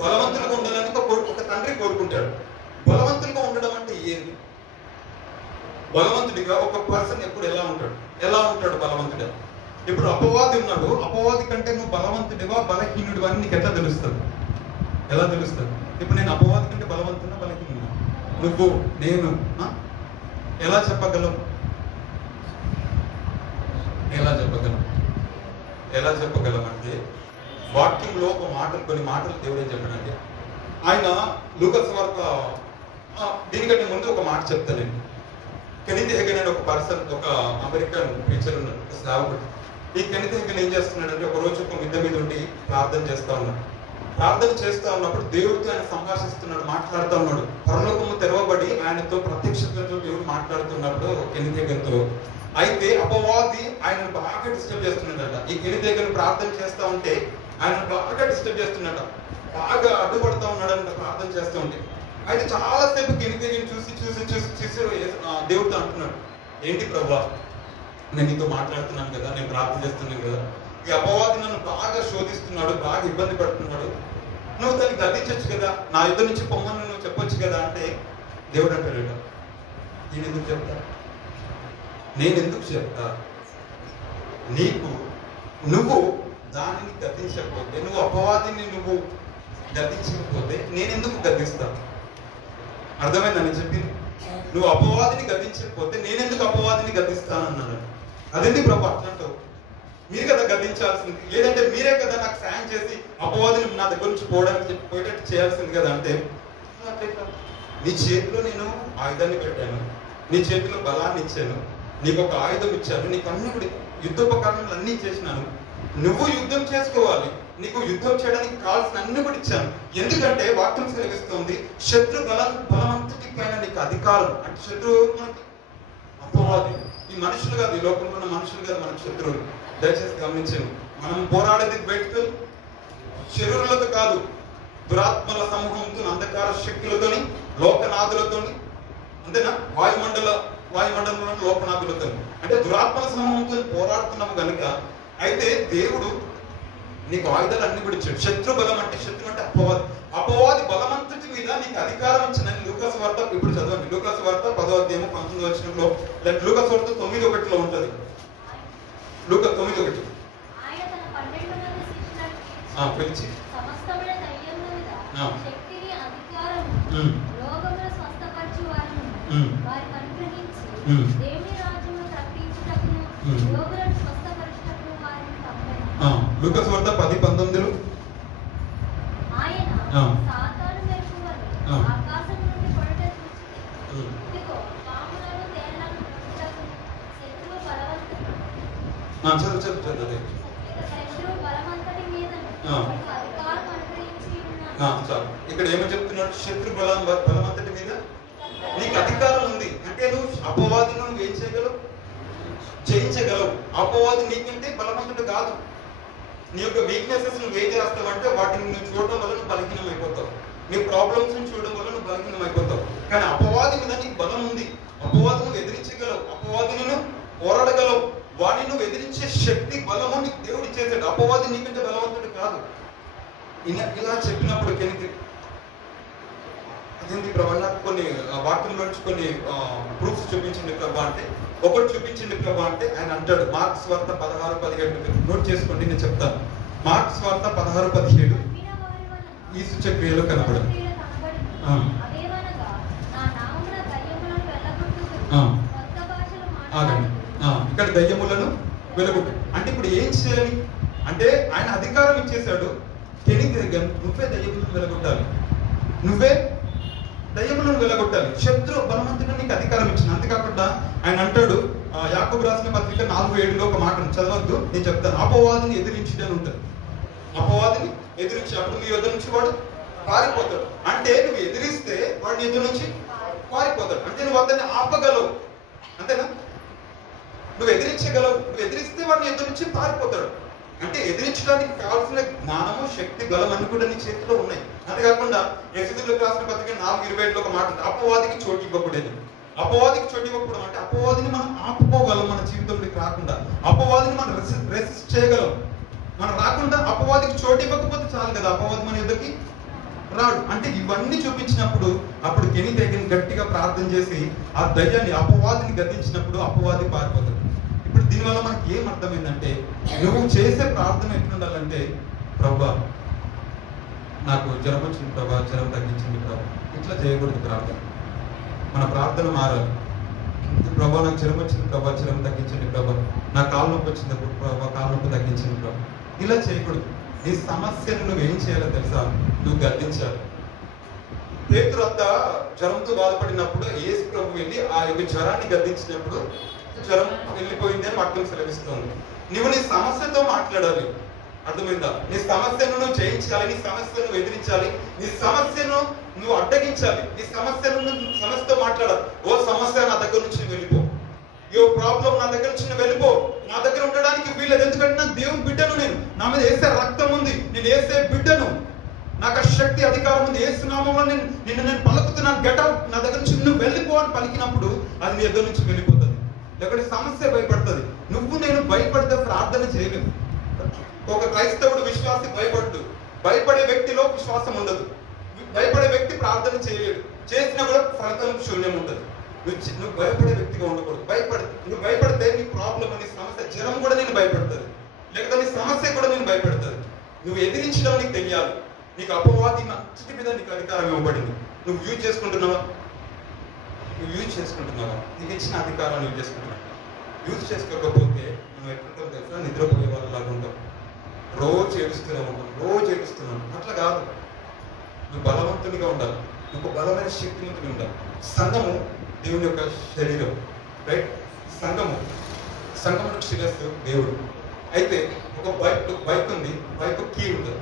బలవంతులుగా ఉండాలని ఒక తండ్రి కోరుకుంటాడు. బలవంతులుగా ఉండడం అంటే ఏంటి? బలవంతుడిగా ఒక పర్సన్ ఎప్పుడు ఎలా ఉంటాడు బలవంతుడిగా? ఇప్పుడు అపవాది ఉన్నాడు, అపవాది కంటే నువ్వు బలవంతుడివా బలహీనుడివా అని నీకు ఎట్లా తెలుస్తుంది? ఎలా తెలుస్తుంది? ఇప్పుడు నేను అపవాది కంటే బలవంతున్నా బలహీనుడినా? నువ్వు నేను ఎలా చెప్పగలం? ఎలా చెప్పగలం అంటే వాక్యంలో కొన్ని మాటలు దేవుడు ఏం చెప్పాడంటే, ఆయన లూకాసు వార్త దీనికంటే ముందు ఒక మాట చెప్తాను నేను. కెనెత్ హేగన్ అనే ఒక పర్సన్, ఒక అమెరికన్ ప్రీచర్ ఉన్నాడు, ఒక సేవకుడు. ఈ కెనెత్ హేగన్ ఏం చేస్తున్నాడంటే, ఒక రోజు ఒక మిద్దె మీద ఉండి ప్రార్థన చేస్తా ఉన్నప్పుడు దేవుడితో ఆయన సంభాషిస్తున్నాడు, మాట్లాడుతూ ఉన్నాడు. పరలోకము తెరవబడి ఆయనతో ప్రత్యక్షతతో దేవుడు మాట్లాడుతున్నప్పుడు కెనెత్ హేగన్తో. అయితే అపవాది ఆయన బాగా డిస్టర్బ్ చేస్తున్నాడట. ఈ కెనెత్ హేగన్ ప్రార్థన చేస్తా ఉంటే ఆయన బాగా డిస్టర్బ్ చేస్తున్నాడట, బాగా అడ్డుపడతా ఉన్నాడంట ప్రార్థన చేస్తూ ఉంటే. అయితే చాలాసేపు కెనెత్ హేగన్ చూసి దేవుడితో అంటున్నాడు, ఏంటి ప్రభువా, నేను నీతో మాట్లాడుతున్నాను కదా, నేను ప్రార్థన చేస్తున్నాను కదా, ఈ అపవాది నన్ను బాగా శోధిస్తున్నాడు, బాగా ఇబ్బంది పడుతున్నాడు, నువ్వు దాన్ని గద్దించచ్చు కదా, నా యుద్ధం నుంచి పొమ్మని నువ్వు చెప్పొచ్చు కదా అంటే దేవుడు అంటాడట, నేను ఎందుకు చెప్తా? నువ్వు దానిని గద్దించకపోతే, నువ్వు అపవాదిని నువ్వు గద్దించకపోతే నేను ఎందుకు గద్దిస్తా? అర్థమైందని చెప్పి, నువ్వు అపవాదిని గద్దించకపోతే నేనెందుకు అపవాదిని గద్దిస్తానన్నాడు. అదేంటి ప్రభు అట్లంటావు? మీరు కదా గద్దించాల్సింది, లేదంటే మీరే కదా నాకు సాయం చేసి అపవాదిని నా దగ్గర నుంచి పోయేటట్టు చేయాల్సింది కదా అంటే, నీ చేతిలో నేను ఆయుధాన్ని పెట్టాను, నీ చేతిలో బలాన్ని ఇచ్చాను, నీకు ఒక ఆయుధం ఇచ్చాను, నీకు అన్ని కూడా యుద్ధోపకరణలు అన్నీ చేసినాను, నువ్వు యుద్ధం చేసుకోవాలి, నీకు యుద్ధం చేయడానికి కావాల్సిన అన్ని కూడా ఇచ్చాను. ఎందుకంటే వాక్యం సెలవిస్తుంది, శత్రు బలవంతుడి పైన నీకు అధికారం. అంటే శత్రువు మనకి అపవాది. ఈ మనుషులు కాదు, ఈ లోకంలో ఉన్న మనుషులు కాదు మనకు శత్రువులు. దయచేసి గమనించండి, మనం పోరాడేది బయటకు శరీరులతో కాదు, దురాత్మల సమూహంతో, అంధకార శక్తులతోని, లోకనాథులతోని, అంతేనా, వాయుమండలంలో లోకనాథులతో, అంటే దురాత్మల సమూహంతో పోరాడుతున్నాము కనుక. అయితే దేవుడు నీకు ఆయుధాలు అన్ని కూడా ఇచ్చాడు. శత్రు అంటే అపవాది బలమంతుడి మీద నీకు అధికారం ఇచ్చిందని లూకాసు వార్త ఇప్పుడు చదవండి. లూకాసు వార్త 10వ అధ్యాయం 19వ వచనంలో, లూకాసు వార్త 9:1 ఉంటుంది. లూకా 9:1 పిలిచి లూకాసు వార్త 10:19 చదువు చాలు. ఇక్కడ ఏమో చెప్తున్నాడు, శత్రు బలమంతటి మీద నీకు అధికారం ఉంది. అంటే నువ్వు అపవాదిని నువ్వు ఏం చేయగలవు, జయించగలవు. అపవాది నీకంటే బలవంతుడు కాదు. నీ యొక్క వీక్నెసెస్ నువ్వు ఏం చేస్తావు అంటే వాటిని నువ్వు చూడడం వల్ల నువ్వు బలహీనం అయిపోతావు. నీ ప్రాబ్లమ్స్ ని చూడడం వల్ల నువ్వు బలహీనం అయిపోతావు. కానీ అపవాది మీద నీకు బలం ఉంది. అపవాది నువ్వు ఎదిరించగలవు, అపవాదిని నువ్వు పోరాడగలవు. వాడిని నువ్వు ఎదిరించే శక్తి బలము నీకు దేవుడు ఇచ్చేసాడు. అపవాది నీకంటే బలవంతుడు కాదు. ఇలా చెప్పినప్పుడు కెనికి అదేంటి ప్రభా, నాకు కొన్ని వాక్యంలో కొన్ని ప్రూఫ్స్ చూపించండి ప్రభా అంటే, ఒకటి చూపించండి ప్రభా అంటే ఆయన అంటాడు మార్క్స్ వార్త 16-17 నోట్ చేసుకోండి, నేను చెప్తాను. మార్క్స్ వార్త 16-17 ఈ సూచక్రియలు కనపడదు. ఇక్కడ దయ్యములను వెలుగుతాయి అంటే ఇప్పుడు ఏం చేయాలి అంటే ఆయన అధికారం ఇచ్చేశాడు. నువ్వే దయ్యములను వెలగొట్టాలి, నువ్వే దయ్యములను వెలగొట్టాలి. శత్రు బలవంతుడు నీకు అధికారం ఇచ్చిన. అంతేకాకుండా ఆయన అంటాడు యాకోబు రాసిన పత్రిక 4:7 ఒక మాట చదవద్దు, నేను చెప్తాను. అపవాదిని ఎదిరించడం ఉంటుంది. అపవాదిని ఎదిరించి అప్పుడు నీ యొద్ద నుంచి వాడు పారిపోతాడు. అంటే నువ్వు ఎదిరిస్తే వాడు నీ యొద్ద నుంచి పారిపోతాడు. అంటే నువ్వు అతన్ని ఆపగలవు, అంతేనా? నువ్వు ఎదిరించగలవు. నువ్వు ఎదిరిస్తే వాడు నీ యొద్ద నుంచి పారిపోతాడు. అంటే ఎదిరించడానికి కావాల్సిన జ్ఞానము, శక్తి, బలం అన్ని కూడా నీ చేతిలో ఉన్నాయి. అంతేకాకుండా ఎఫెసీయులకు రాసిన పత్రిక 4:27 ఒక మాట ఉంది, అపవాదికి చోటు ఇవ్వకూడదు. అపవాదికి చోటు ఇవ్వకూడదు అంటే అపవాదిని మనం ఆపుకోగలం. మన జీవితంలోకి రాకుండా అపవాదిని మనం రెసిస్ట్ చేయగలం. మనం రాకుండా అపవాదికి చోటు ఇవ్వకపోతే చాలు కదా, అపవాది మన ఎదురుకి రాడు. అంటే ఇవన్నీ చూపించినప్పుడు అప్పుడు కెని గట్టిగా ప్రార్థన చేసి ఆ దయ్యాన్ని, అపవాదిని గద్దించినప్పుడు అపవాది పారిపోతాడు. ఇప్పుడు దీనివల్ల మనకి ఏం అర్థమైందంటే, నువ్వు చేసే ప్రార్థన ఎట్లుండాలంటే, ప్రభా నాకు జ్వరం వచ్చింది ప్రభా, జ్వరం తగ్గించింది ప్రభా, ఇట్లా చేయకూడదు ప్రార్థన. మన ప్రార్థన మారాలి. ప్రభా నాకు జ్వరం వచ్చింది ప్రభా, జ్వరం తగ్గించండి ప్రభా, నా కాలు నొప్పి వచ్చింది ప్రభా, కాలు నొప్పి తగ్గించండి ప్రభా, ఇలా చేయకూడదు. నీ సమస్యను నువ్వు ఏం చేయాలో తెలుసా, నువ్వు గద్దించాలి. పేతురు అంతా జ్వరంతో బాధపడినప్పుడు యేసు ప్రభు వెళ్ళి ఆ యొక్క జ్వరాన్ని గద్దించినప్పుడు జ్వరం వెళ్ళిపోయింది అని వాక్యం సెలవిస్తుంది. నువ్వు నీ సమస్యతో మాట్లాడాలి, అర్థమైందా? నీ సమస్యను నువ్వు జయించాలి, నీ సమస్యను నువ్వు ఎదిరించాలి, నీ సమస్యను నువ్వు అడ్డగించాలి, నీ సమస్యను సమస్యతో మాట్లాడాలి. ఓ సమస్య నా దగ్గర నుంచి వెళ్ళిపో, యో ప్రాబ్లం నా దగ్గర నుంచి వెళ్ళిపో, నా దగ్గర ఉండడానికి వీలేదు. ఎందుకంటే నా దేవుని బిడ్డను, నేను నా మీద వేసే రక్తం ఉంది, నేను వేసే బిడ్డను, నాకు ఆ శక్తి, అధికారం ఉంది. యేసు నామములో నేను పలుకుతున్నాను, గెట్ అవుట్, నా దగ్గర నుంచి నువ్వు వెళ్ళిపో అని పలికినప్పుడు అది నీ దగ్గర నుంచి వెళ్ళిపోతుంది. లేకపోతే సమస్య భయపడుతుంది. నువ్వు నేను భయపడితే ప్రార్థన చేయలేము. ఒక క్రైస్తవుడు విశ్వాసి భయపడ్డు, భయపడే వ్యక్తిలో విశ్వాసం ఉండదు. భయపడే వ్యక్తి ప్రార్థన చేయలేడు, చేసినా కూడా ఫలితం శూన్యం ఉంటుంది. నువ్వు భయపడే వ్యక్తిగా ఉండకూడదు. నువ్వు భయపడితే నీ ప్రాబ్లం, నీ సమస్య, జ్వరం కూడా నేను భయపడుతుంది, లేకపోతే నీ సమస్య కూడా నేను భయపడుతుంది. నువ్వు ఎదిరించడం నీకు తెలియాలి. నీకు అపవాది నచ్చటి మీద నీకు అధికారం ఇవ్వబడింది. నువ్వు యూజ్ చేసుకుంటున్నావా? నీకు ఇచ్చిన అధికారాన్ని యూజ్ చేసుకుంటున్నావు. యూజ్ చేసుకోకపోతే నువ్వు ఎట్లుంటావు తెలుసా, నిద్రపోయే వాళ్ళలాగా ఉంటావు, రోజు ఏడుస్తున్నావు. అట్లా కాదు, నువ్వు బలవంతునిగా ఉండాలి, నువ్వు బలమైన శక్తివంతుని ఉండాలి. సంఘము దేవుని యొక్క శరీరం, రైట్? సంఘము శిరస్సు దేవుడు. అయితే ఒక బైక్ ఉంది, బైక్ కీ ఉంటుంది,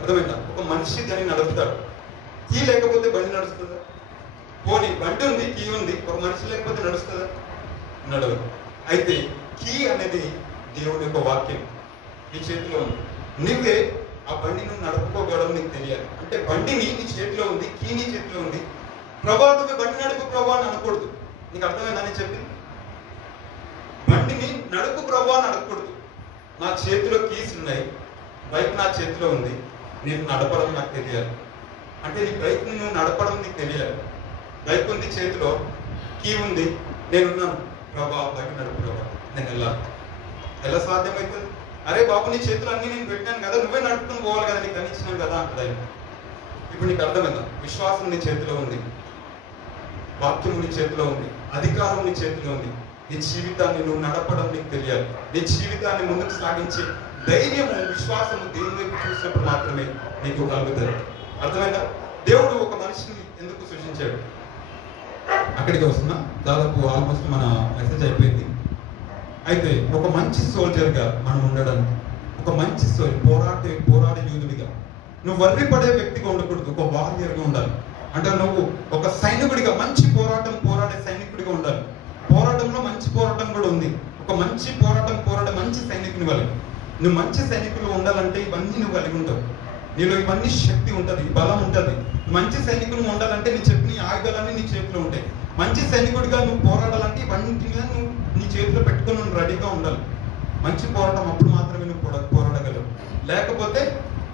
అర్థమైందా? ఒక మనిషి దాన్ని నడుపుతాడు, కీ లేకపోతే బండి నడుస్తుందా? పోనీ బండి ఉంది, కీ ఉంది, ఒక మనిషి లేకపోతే నడుస్తుందా? నడవదు. అయితే కీ అనేది దేవుడి యొక్క వాక్యం నీ చేతిలో ఉంది. నువ్వే ఆ బండిని నడుపుకోగలవు, నీకు తెలియాలి. అంటే బండిని నీ చేతిలో ఉంది, కీ నీ చేతిలో ఉంది. ప్రభా నువ్వు బండి నడుపు ప్రభా అని అనకూడదు. నీకు అర్థమైందని చెప్పి, బండిని నడుపు ప్రభా అని అనకూడదు. నా చేతిలో కీస్ ఉన్నాయి, బైక్ నా చేతిలో ఉంది, నేను నడపడం నాకు తెలియాలి. అంటే నీ బైక్ని నువ్వు నడపడం నీకు తెలియాలి. బైక్ ఉంది చేతిలో, కీ ఉంది, నేనున్నాను, ప్రభా బైక్ నడుపు ప్రభా, నేను వెళ్ళాలి. ఎలా సాధ్యమవుతుంది? అరే బాబు నీ చేతులు అన్నీ నేను పెట్టాను కదా, నువ్వే నడుపుకుని పోవాలి కదా, నీకు అందించినాను కదా అంటాడు. ఇప్పుడు నీకు అర్థమైందా? విశ్వాసం నీ చేతిలో ఉంది, వాక్యం నీ చేతిలో ఉంది, అధికారం నీ చేతిలో ఉంది. నీ జీవితాన్ని నువ్వు నడపడం నీకు తెలియాలి. నీ జీవితాన్ని ముందుకు సాగించే ధైర్యము, విశ్వాసము దేవుని వైపు చూసినప్పుడు మాత్రమే నీకు కలుగుతుంది. అర్థమైందా? దేవుడు ఒక మనిషిని ఎందుకు సృష్టించాడు? అక్కడికి వస్తున్నా, దాదాపు ఆల్మోస్ట్ మన మెసేజ్ అయిపోయింది. అయితే ఒక మంచి సోల్జర్గా మనం ఉండడానికి, ఒక ఒక మంచి పోరాడే యూదుడిగా, నువ్వు వర్రిపడే వ్యక్తిగా ఉండకూడదు, ఒక వారియర్గా ఉండాలి. అంటే నువ్వు ఒక సైనికుడిగా, మంచి పోరాడే సైనికుడిగా ఉండాలి. పోరాటంలో మంచి పోరాటం కూడా ఉంది. ఒక మంచి పోరాడే మంచి సైనికుని వల్ల నువ్వు మంచి సైనికులు ఉండాలంటే ఇవన్నీ నువ్వు కలిగి ఉంటావు. నీలో ఇవన్నీ శక్తి ఉంటుంది, బలం ఉంటుంది. మంచి సైనికులు ఉండాలంటే నీ చెప్పిన ఆయుధాలన్నీ నీ చేతిలో ఉంటాయి. మంచి సైనికుడిగా నువ్వు పోరాడాలంటే ఇవన్నీ నువ్వు నీ చేతిలో పెట్టుకొని నువ్వు రెడీగా ఉండాలి. మంచి పోరాటం అప్పుడు మాత్రమే నువ్వు పోరాడగలవు. లేకపోతే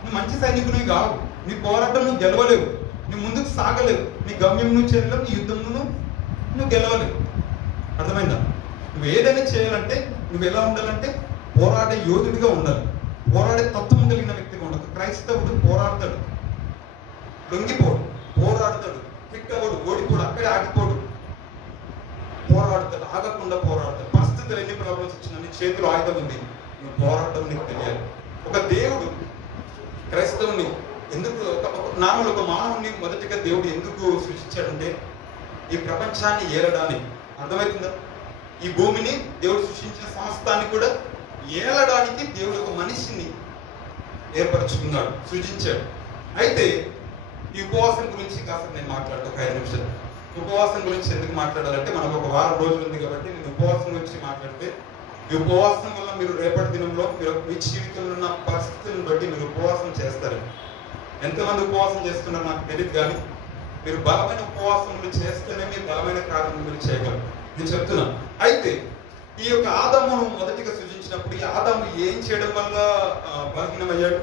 నువ్వు మంచి సైనికునివి కావు. నీ పోరాటం నువ్వు గెలవలేవు, నువ్వు ముందుకు సాగలేవు, నీ గమ్యం నువ్వు చేరలేవు, నీ యుద్ధం నువ్వు గెలవలేవు. అర్థమైందా? నువ్వు ఏదైనా చేయాలంటే నువ్వు ఎలా ఉండాలంటే పోరాడే యోధుడిగా ఉండాలి. పోరాడే తత్వం కలిగిన వ్యక్తిగా ఉండాలి. క్రైస్తవుడు పోరాడతాడు, లొంగిపోడు, పోరాడతాడు, పిక్కవడు, ఓడిపోడు, అక్కడే ఆగిపోడు, పోరాడతాడు, ఆగకుండా పోరాడతాడు. పరిస్థితులు ఎన్ని ప్రాబ్లమ్స్ వచ్చినా నీ చేతిలో ఆయుధం ఉంది, నువ్వు పోరాడటం నీకు తెలియాలి. ఒక దేవుడు క్రైస్తవుని ఎందుకు ఒక మానవుని మొదటిగా దేవుడు ఎందుకు సృష్టించాడంటే ఈ ప్రపంచాన్ని ఏలడానికి. అర్థమవుతుందా? ఈ భూమిని దేవుడు సృష్టించిన సమస్తాన్ని కూడా ఏలడానికి దేవుడు ఒక మనిషిని ఏర్పరచుకున్నాడు, సృజించాడు. అయితే ఈ ఉపవాసం గురించి కాస్త నేను మాట్లాడతాను ఒక 5 నిమిషాలు. ఉపవాసం గురించి ఎందుకు మాట్లాడాలంటే మనకు ఒక వారం రోజులు ఉంది కాబట్టి నేను ఉపవాసం గురించి మాట్లాడితే, ఈ ఉపవాసం వల్ల మీరు రేపటి దినంలో మీరు మీ జీవితంలో ఉన్న పరిస్థితులను బట్టి మీరు ఉపవాసం చేస్తారు. ఎంతమంది ఉపవాసం చేస్తున్నారో నాకు తెలియదు, కానీ మీరు బలమైన ఉపవాసములు చేస్తేనే మీరు బలమైన కార్యములు మీరు చేయగలరు. నేను చెప్తున్నాను. అయితే ఈ యొక్క ఆదామును మొదటిగా సృజించినప్పుడు ఈ ఆదాము ఏం చేయడం వల్ల బలహీనమయ్యాడు?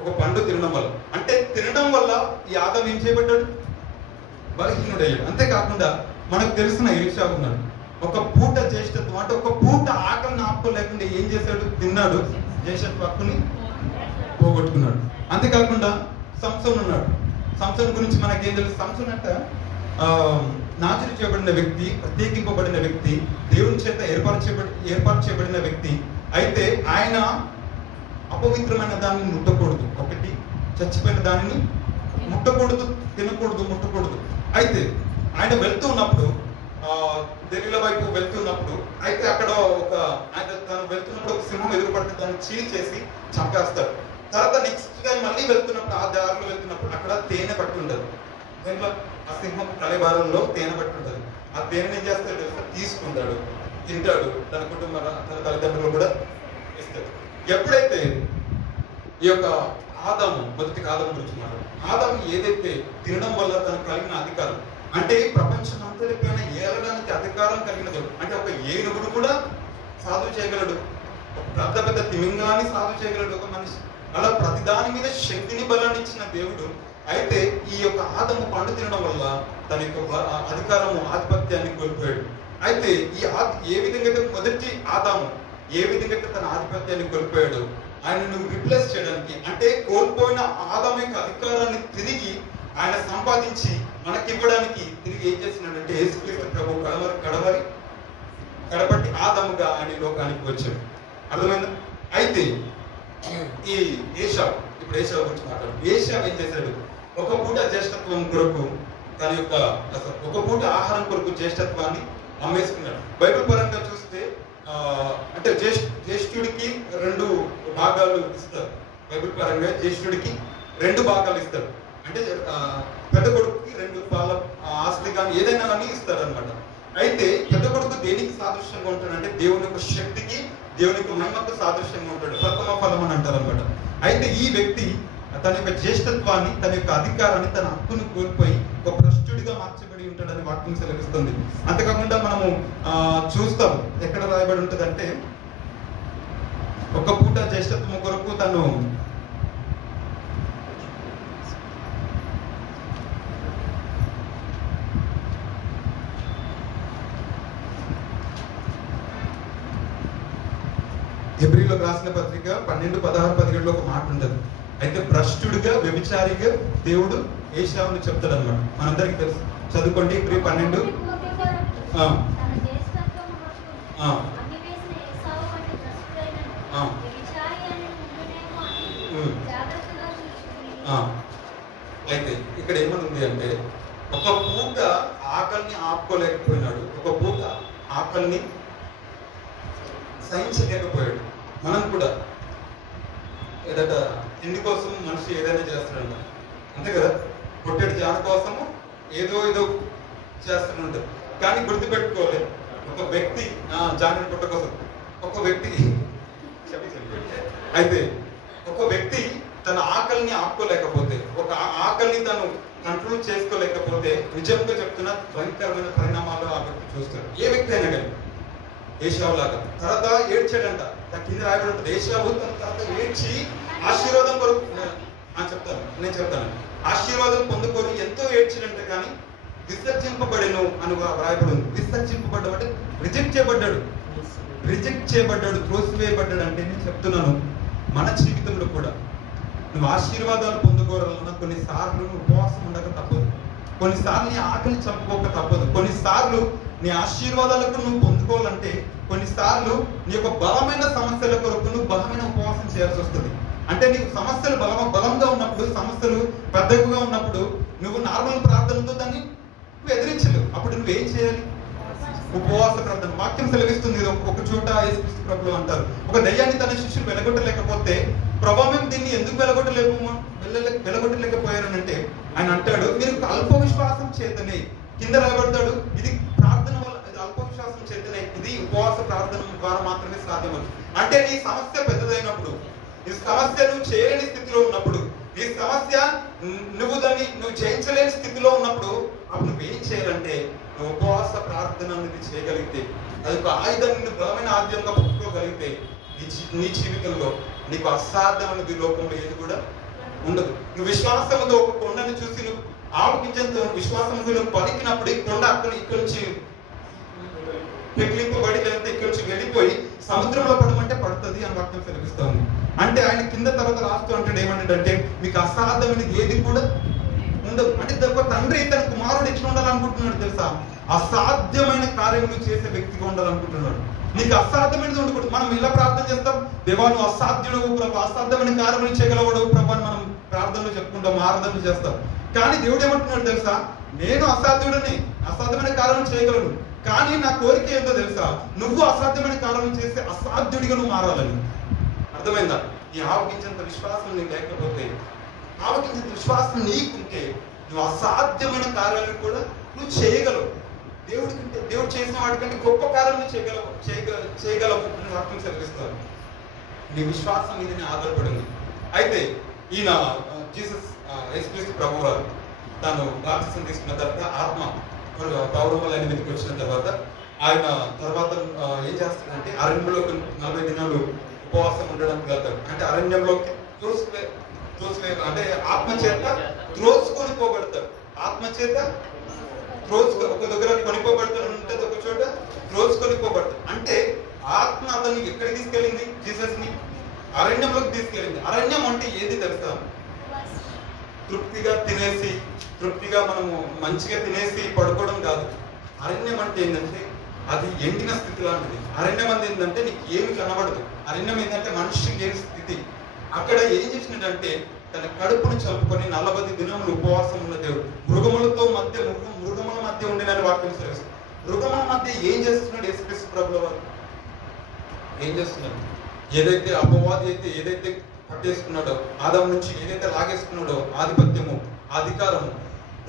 ఒక పండు తినడం వల్ల. అంటే తినడం వల్ల ఈ ఆదాము ఏం చేయబడ్డాడు? బలహీనుడయ్యాడు. అంతేకాకుండా మనకు తెలిసిన ఏషా ఉన్నాడు. ఒక పూట జ్యేష్ఠత్వం, అంటే ఒక పూట ఆకలిని ఆపుకోలేకుండా ఏం చేశాడు? తిన్నాడు, జ్యేష్ఠత్వ హక్కుని పోగొట్టుకున్నాడు. అంతేకాకుండా సంసోన్ ఉన్నాడు. సంసోన్ గురించి మనకేం తెలుసు? సంసోన్ అంటే నాజరు చేయబడిన వ్యక్తి, ప్రత్యేకింపబడిన వ్యక్తి, దేవుని చేత ఏర్పాటు చేయబడిన వ్యక్తి. అయితే ఆయన అపవిత్రమైన దానిని ముట్టకూడదు, ఒకటి చచ్చిపోయిన దానిని ముట్టకూడదు, ముట్టకూడదు. అయితే ఆయన వెళ్తూ ఉన్నప్పుడు దెలీల వైపు వెళ్తున్నప్పుడు, అయితే అక్కడ తను వెళ్తున్నప్పుడు ఒక సింహం ఎదురుపడితే దాన్ని చీల్చేసి చంపేస్తాడు. తర్వాత నెక్స్ట్ టైం మళ్ళీ వెళ్తున్నప్పుడు, ఆ దారిలో వెళ్తున్నప్పుడు అక్కడ తేనె పట్టి ఉండదు. దీంట్లో ఆ సింహం తలభారంలో తేనె పట్టి ఉంటుంది. ఆ తేనె ఏం చేస్తాడు? తీసుకుంటాడు, తింటాడు, తన తన తల్లిదండ్రులు కూడా ఇస్తాడు. ఎప్పుడైతే ఈ యొక్క మొదటి ఆదాము గురించి మాట్లాడు, ఆదాము ఏదైతే తినడం వల్ల తనకు కలిగిన అధికారం, అంటే ప్రపంచం అంతటిపైన ఏలడానికి అధికారం కలిగినది. అంటే ఒక ఏనుగుడు కూడా సాధువు చేయగలడు, పెద్ద పెద్ద తిమింగాన్ని సాధువు చేయగలడు ఒక మనిషి. అలా ప్రతిదాని మీద శక్తిని బలాన్ని ఇచ్చిన దేవుడు. అయితే ఈ యొక్క ఆదాము పండు తినడం వల్ల తన యొక్క అధికారము, ఆధిపత్యాన్ని కోల్పోయాడు. అయితే ఏ విధంగా మొదటి ఆదాము ఏ విధంగా తన ఆధిపత్యాన్ని కోల్పోయాడు, ఆయనను రిప్లేస్ చేయడానికి, అంటే కోల్పోయిన ఆదాము యొక్క అధికారాన్ని తిరిగి ఆయన సంపాదించి మనకివ్వడానికి తిరిగి ఏం చేసినాడంటే యేసుక్రీస్తు ప్రభు కడపట్టి ఆదాముగా ఆయన లోకానికి వచ్చాడు. అర్థమైందా? అయితే ఈ ఏషావు, ఇప్పుడు ఏషావు గురించి మాట్లాడు. ఏషావు ఏం చేశాడు? ఒక పూట జ్యేష్ఠత్వం కొరకు తన యొక్క ఒక పూట ఆహారం కొరకు జ్యేష్ఠత్వాన్ని అమ్మేసుకున్నాడు. బైబిల్ పరంగా చూస్తే అంటే జ్యేష్ఠుడికి 2 భాగాలు ఇస్తారు. బైబిల్ పరంగా జ్యేష్ఠుడికి 2 భాగాలు ఇస్తారు. అంటే పెద్ద కొడుకుకి 2 పాల ఆస్తి కానీ ఏదైనా కానీ ఇస్తారు అనమాట. అయితే పెద్ద కొడుకు దేనికి సాదృశ్యంగా ఉంటాడంటే దేవుని యొక్క శక్తికి, దేవుని యొక్క మహిమకు సాదృశ్యంగా ఉంటాడు. ప్రథమ ఫలం అని అంటారు అనమాట. అయితే ఈ వ్యక్తి తన యొక్క జ్యేష్ఠత్వాన్ని, తన యొక్క అధికారాన్ని, తన హక్కును కోల్పోయి ఒక భ్రష్టుడిగా మార్చబడి ఉంటాడని వాక్యం సెలవిస్తుంది. అంతేకాకుండా మనము చూస్తాం, ఎక్కడ రాయబడి ఉంటుందంటే ఒక పూట జ్యేష్ఠత్వం కొరకు తను హెబ్రీలకు రాసిన పత్రిక 12:16-17 ఒక మాట ఉంటుంది. అయితే భ్రష్టుడిగా, వ్యభిచారిగా దేవుడు ఏషావుని చెప్తాడు అనమాట. మనందరికీ తెలుసు, చదువుకోండి. హెబ్రీ 12. అయితే ఇక్కడ ఏమనుంది అంటే ఒక పూట ఆకలిని ఆపుకోలేకపోయినాడు, ఒక పూట ఆకలిని సహించలేకపోయాడు. మనం కూడా ఏదట తిండి కోసం మనిషి ఏదైనా చేస్తాడంట, అంతే కదా. కొట్టేటి జాన కోసము ఏదో చేస్తుంటారు. కానీ గుర్తుపెట్టుకోవాలి, ఒక వ్యక్తి జానని పుట్ట కోసం ఒక వ్యక్తి అయితే ఒక వ్యక్తి తన ఆకలిని ఆపుకోలేకపోతే, ఒక ఆకలిని తను కంట్రోల్ చేసుకోలేకపోతే నిజంగా చెప్తున్న భయంకరమైన పరిణామాలు ఆ వ్యక్తి చూస్తాడు. ఏ వ్యక్తి అయినా కానీ. ఏషావు లాగా తర్వాత ఏడ్చాడంట. కింద రాయబడి ఉంటుంది, ఏషావు తన తర్వాత ఏడ్చి ఆశీర్వాదం కొరకు నేను చెప్తాను ఆశీర్వాదం పొందుకొని ఎంతో ఏడ్చాడంట, కానీ విసర్జింపబడెను అని రాయబడి ఉంది. విసర్జింపబడ్డం అంటే రిజెక్ట్ చేయబడ్డాడు, త్రోసివేయబడ్డాడు. అంటే నేను చెప్తున్నాను, మన జీవితంలో కూడా నువ్వు ఆశీర్వాదాలు పొందుకోవాలన్నా కొన్నిసార్లు నువ్వు ఉపవాసం ఉండక తప్పదు, కొన్నిసార్లు నీ ఆకలి చంపుకోక తప్పదు, కొన్నిసార్లు నీ ఆశీర్వాదాలకు నువ్వు పొందుకోవాలంటే కొన్నిసార్లు నీ యొక్క బలమైన సమస్యల కొరకు నువ్వు బలమైన ఉపవాసం చేయాల్సి వస్తుంది. అంటే నీకు సమస్యలు బలంగా ఉన్నప్పుడు, సమస్యలు పెద్దగా ఉన్నప్పుడు నువ్వు నార్మల్ ప్రార్థనతో దాన్ని నువ్వు ఎదిరించలేవు. అప్పుడు నువ్వేం చేయాలి? ఉపవాస ప్రార్థన. వాక్యం సెలవిస్తుంది, ఒక చోట యేసుక్రీస్తు ప్రభువు అంటారు, ఒక దయ్యాన్ని తన శిష్యులు వెలగొట్టలేకపోతే ప్రభావ మేము దీన్ని ఎందుకు వెలగొట్టలేకపోయారనంటే ఆయన అంటాడు, మీరు అల్ప విశ్వాసం చేతనే. కింద రాయబడతాడు, ఇది ప్రార్థన వల్ల, ఇది అల్ప విశ్వాసం చేతనే, ఇది ఉపవాస ప్రార్థన ద్వారా మాత్రమే సాధ్యమవుతుంది. అంటే నీ సమస్య పెద్దదైనప్పుడు, నీ సమస్య నువ్వు చేయలేని స్థితిలో ఉన్నప్పుడు, నీ సమస్య నువ్వు జయించలేని స్థితిలో ఉన్నప్పుడు, అప్పుడు నువ్వేం చేయాలంటే నువ్వు ఉపవాస ప్రార్థన అనేది చేయగలిగితే, అది ఒక ఆయుధాన్ని బలమైన ఆయుధంగా పట్టుకోగలిగితే నీ జీవితంలో నీకు అసాధ్యమైనది లోకంలో ఏది కూడా ఉండదు. నువ్వు విశ్వాసంతో ఒక కొండను చూసి నువ్వు ఆవగించేంత విశ్వాసంతో నువ్వు పలికినప్పుడు ఈ కొండ అక్కడ ఇక్కడి నుంచి పెకిలింపబడి లేదంటే ఇక్కడి నుంచి వెళ్ళిపోయి సముద్రంలో పడమంటే పడుతుంది అని వాక్యం సెలవిస్తా ఉంది. అంటే ఆయన కింద తర్వాత రాస్తూ అంటాడు ఏమంటే, మీకు అసాధ్యమైనది ఏది కూడా ఉండదు. అంటే ఒక తండ్రి తన కుమారుడు ఎట్లా ఉండాలనుకుంటున్నాడు తెలుసా? అసాధ్యమైన కార్యములు చేసే వ్యక్తిగా ఉండాలనుకుంటున్నాడు. నీకు అసాధ్యమైనది ఉండకూడదు. మనం ఇలా ప్రార్థన చేస్తాం, దేవా నువ్వు అసాధ్యుడు ప్రభు, అసాధ్యమైన కార్యములు చేయగలవాడు ప్రభు అని మనం ప్రార్థనలు చెప్పుకుంటాం, ఆరాధనలు చేస్తాం. కానీ దేవుడు ఏమంటున్నాడు తెలుసా? నేను అసాధ్యుడిని, అసాధ్యమైన కార్యములు చేయగలను, కానీ నా కోరిక ఏంటో తెలుసా? నువ్వు అసాధ్యమైన కార్యములు చేస్తే అసాధ్యుడిగా నువ్వు మారాలని. అర్థమైందా? ఈ ఆవగించేంత విశ్వాసం నీకు లేకపోతే, ఆవగించేంత విశ్వాసం నీకుంటే నువ్వు అసాధ్యమైన కార్యాలను కూడా నువ్వు చేయగలవు. దేవుడు చేసిన వాడికంటే గొప్ప కార్యాలను చేయగలవు అని వాక్యం సెలవిస్తారు. నీ విశ్వాసం మీదనే ఆధారపడింది. అయితే ఈయన జీసస్ యేసుక్రీస్తు ప్రభువు వారు తాను బాప్తిసం తీసుకున్న తర్వాత ఆత్మ పౌరముల మీదకి వచ్చిన తర్వాత ఆయన తర్వాత ఏం చేస్తాడంటే అరణ్యంలోకి 40 దినాలు ఉపవాసం ఉండడానికి వెళ్తాడు. అంటే అరణ్యంలోకి అంటే ఆత్మ చేత త్రోసుకొని పోబడతాడు. ఆత్మ చేత ఒక దగ్గర కొనిపోబడతాడు, ఉంటుంది ఒక చోట త్రోసుకొని పోబడతాడు. అంటే ఆత్మ అతన్ని ఎక్కడికి తీసుకెళ్ళింది? జీసస్ ని అరణ్యంలోకి తీసుకెళ్ళింది. అరణ్యం అంటే ఏది తెలుసా? తృప్తిగా మనము మంచిగా తినేసి పడుకోవడం కాదు. అరణ్యం అంటే ఏంటంటే అది ఎండిన స్థితి లాంటిది. అరణ్యం అంటే ఏంటంటే నీకు ఏమి కనబడదు. అరణ్యం ఏంటంటే మనిషికి లేని స్థితి. అక్కడ ఏం చేసినట్టే తన కడుపును చంపుకొని 40 దినములు ఉపవాసం ఉన్న దేవుడు మృగముల మధ్య ఉండినని వాక్యం తెలుస్తుంది. మృగముల మధ్య ఏం చేస్తున్నాడు యేసుక్రీస్తు ప్రభువు వారు? ఏం చేస్తున్నాడు? ఏదైతే అపవాది అయితే ఏదైతే పట్టేసుకున్నాడో, ఆదాము నుంచి ఏదైతే లాగేసుకున్నాడో ఆధిపత్యము, అధికారము,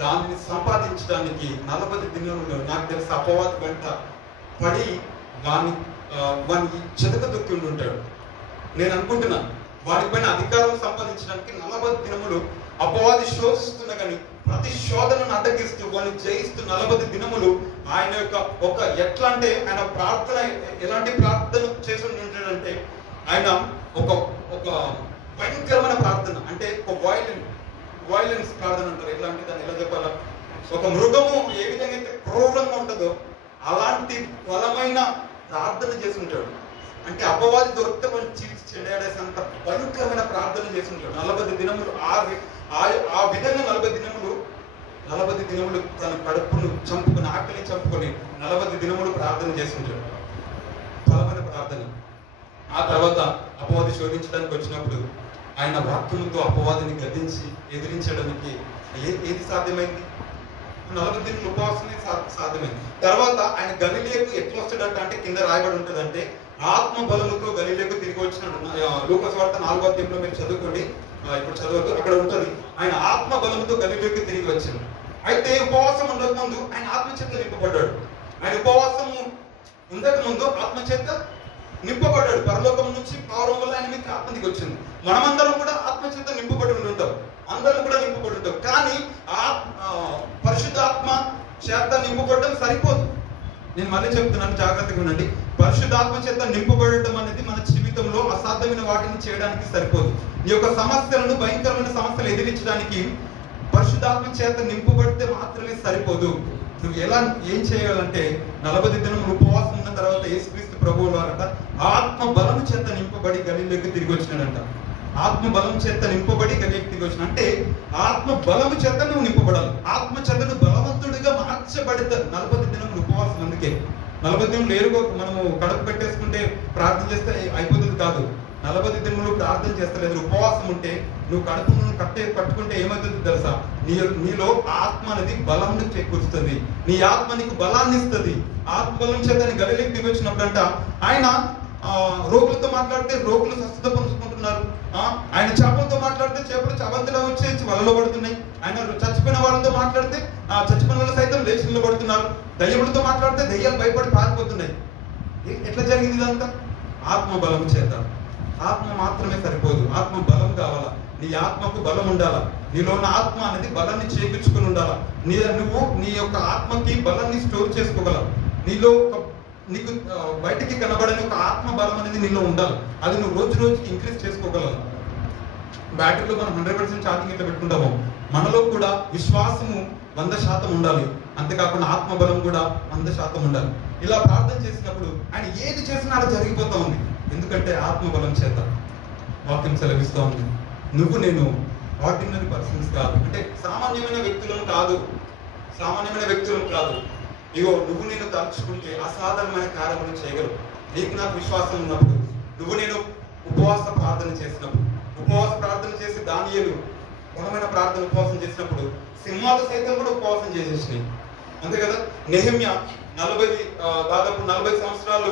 దానిని సంపాదించడానికి 40 దినములు నాకు తెలిసి అపవాది వెంట పడి వాడిని చెదక దొక్కి ఉంటాడు. నేను అనుకుంటున్నా వాడిపైన అధికారం సంపాదించడానికి 40 దినములు అపవాది శోధిస్తున్నా కానీ ప్రతి శోధనను అడ్డగిస్తూ వాడిని జయిస్తూ 40 దినములు ఆయన యొక్క ఎట్లా అంటే ఆయన ప్రార్థన ఎలాంటి ప్రార్థన చేసి ఉంటాడంటే ఆయన ఒక భయంకరమైన ప్రార్థన, అంటే ఒక వైలెన్స్ ప్రార్థన అంటారు. ఎట్లా అంటే దాన్ని ఎలా చెప్పాలా? ఒక మృగము ఏ విధంగా అయితే క్రూరంగా ఉంటుందో అలాంటి బలమైన ప్రార్థన చేసి ఉంటాడు. అంటే అపవాది దొరికితే వాళ్ళు చీల్చి చెడేసేంత భయంకరమైన ప్రార్థన చేసి ఉంటాడు 40 దినములు. ఆ విధంగా 40 దినములు తన కడుపును చంపుకొని, ఆకలిని చంపుకొని 40 దినములు ప్రార్థన చేసి ఉంటాడు, బలమైన ప్రార్థన. ఆ తర్వాత అపవాది శోధించడానికి వచ్చినప్పుడు ఆయన వాక్యముతో అపవాదిని గద్దించి ఎదిరించడానికి ఏది సాధ్యమైంది? 40 దినాలు ఉపవాసమే సాధ్యమైంది. తర్వాత ఆయన గలిలియకు ఎట్లా వస్తాడంట అంటే కింద రాయబడి ఉంటుంది, అంటే ఆత్మ బలముతో గలిలయకు తిరిగి వచ్చినాడు. లూకా సువార్త 4వ అధ్యాయంలో మీరు చదువుకోండి, ఇప్పుడు చదవద్దు, అక్కడ ఉంటుంది. ఆయన ఆత్మ బలముతో గలిలయకు తిరిగి వచ్చాడు. అయితే ఉపవాసం ఉండక ముందు ఆయన ఆత్మచేత నింపబడ్డాడు. ఆయన ఉపవాసము ఉండక ముందు ఆత్మచేత నింపబడ్డాడు. పరలోకం నుంచి పౌరం వల్ల ఆయన మీకు ఆత్మ దిగి వచ్చింది. మనమందరం కూడా ఆత్మచేత నింపబడి ఉంటాం, అందరం కూడా నింపబడి ఉంటాం. కానీ పరిశుద్ధాత్మ చేత నింపబడడం సరిపోదు. నేను మళ్ళీ చెప్తున్నాను, జాగ్రత్తగా ఉండండి. పరిశుద్ధాత్మ చేత నింపబడటం అనేది మన జీవితంలో అసాధ్యమైన వాటిని చేయడానికి సరిపోదు. ఈ యొక్క సమస్యలను, భయంకరమైన సమస్యలు ఎదిరించడానికి పరిశుద్ధాత్మ చేత నింపబడితే మాత్రమే సరిపోదు. నువ్వు ఏం చేయాలంటే 40 దినములు ఉపవాసం ఉన్న తర్వాత యేసుక్రీస్తు ప్రభువు వారట ఆత్మ బలం చేత నింపబడి గలిలయకు తిరిగి వచ్చినాడంట. ఆత్మ బలం చేత నింపబడి గలిలయకు తిరిగి వచ్చిన అంటే ఆత్మ బలము చేత నువ్వు నింపబడాలి. ఆత్మ చేతను బలవంతుడిగా మార్చబడతారు 40 దినములు ఉపవాసం. అందుకే 40 దినములు ఏరుగో మనము కడుపు పెట్టేసుకుంటే ప్రార్థన చేస్తే అయిపోతుంది కాదు. 40 దినములు ప్రార్థన చేస్తలేదు, ఉపవాసం ఉంటే నువ్వు కడుపును పట్టుకుంటే ఏమవుతుంది తెలుసా? నీలో ఆత్మ అనేది బలాన్ని చేకూరుస్తుంది. నీ ఆత్మ నీకు బలాన్ని ఇస్తుంది. ఆత్మ బలం చేత గలిలయకు దిగి వచ్చినప్పుడంట ఆయన రోగులతో మాట్లాడితే రోగులు స్వస్థత పొందుకుంటున్నారు. ఆయన చేపలతో మాట్లాడితే చేపలు చవంతిలో వచ్చి వలలో పడుతున్నాయి. ఆయన చచ్చిపోయిన వాళ్ళతో మాట్లాడితే చచ్చిపోయిన వాళ్ళు సైతం లేచి నిలబడుతున్నారు. దయ్యములతో మాట్లాడితే దయ్యాలు భయపడి పారిపోతున్నాయి. ఎట్లా జరిగింది ఇదంతా? ఆత్మ బలం చేత. ఆత్మ మాత్రమే సరిపోదు, ఆత్మ బలం కావాలా. నీ ఆత్మకు బలం ఉండాలా. నీలో ఉన్న ఆత్మ అనేది బలాన్ని చేకూర్చుకుని ఉండాలా. నువ్వు నీ యొక్క ఆత్మకి బలాన్ని స్టోర్ చేసుకోగలవు. నీలో నీకు బయటికి కనబడని ఒక ఆత్మ బలం అనేది నీలో ఉండాలి. అది నువ్వు రోజు రోజుకి ఇంక్రీజ్ చేసుకోగలవు. బ్యాటరీలో మనం 100% ఛార్జింగ్ ఇట్లా పెట్టుకుంటాము. మనలో కూడా విశ్వాసము 100% ఉండాలి. అంతేకాకుండా ఆత్మ బలం కూడా 100% ఉండాలి. ఇలా ప్రార్థన చేసినప్పుడు ఆయన ఏది చేసినా అలా జరిగిపోతా ఉంది. ఎందుకంటే ఆత్మ బలం చేత. వాక్యం సెలవిస్తూ ఉంది, నువ్వు నేను ఆర్డినరీ పర్సన్స్ కాదు, అంటే సామాన్యమైన వ్యక్తులను కాదు, సామాన్యమైన వ్యక్తులను కాదు. ఇగో నువ్వు నేను తలుచుకుంటే అసాధారణమైన కార్యములు చేయగలవు. నీకు నాకు విశ్వాసం ఉన్నప్పుడు, నువ్వు నేను ఉపవాస ప్రార్థన చేసినప్పుడు, ఉపవాస ప్రార్థన చేసి దానియేలు బలమైన ప్రార్థన ఉపవాసం చేసినప్పుడు సింహాలు సైతం కూడా ఉపవాసం చేసేసినాయి. అంతే కదా. నెహెమ్యా దాదాపు 40 సంవత్సరాలు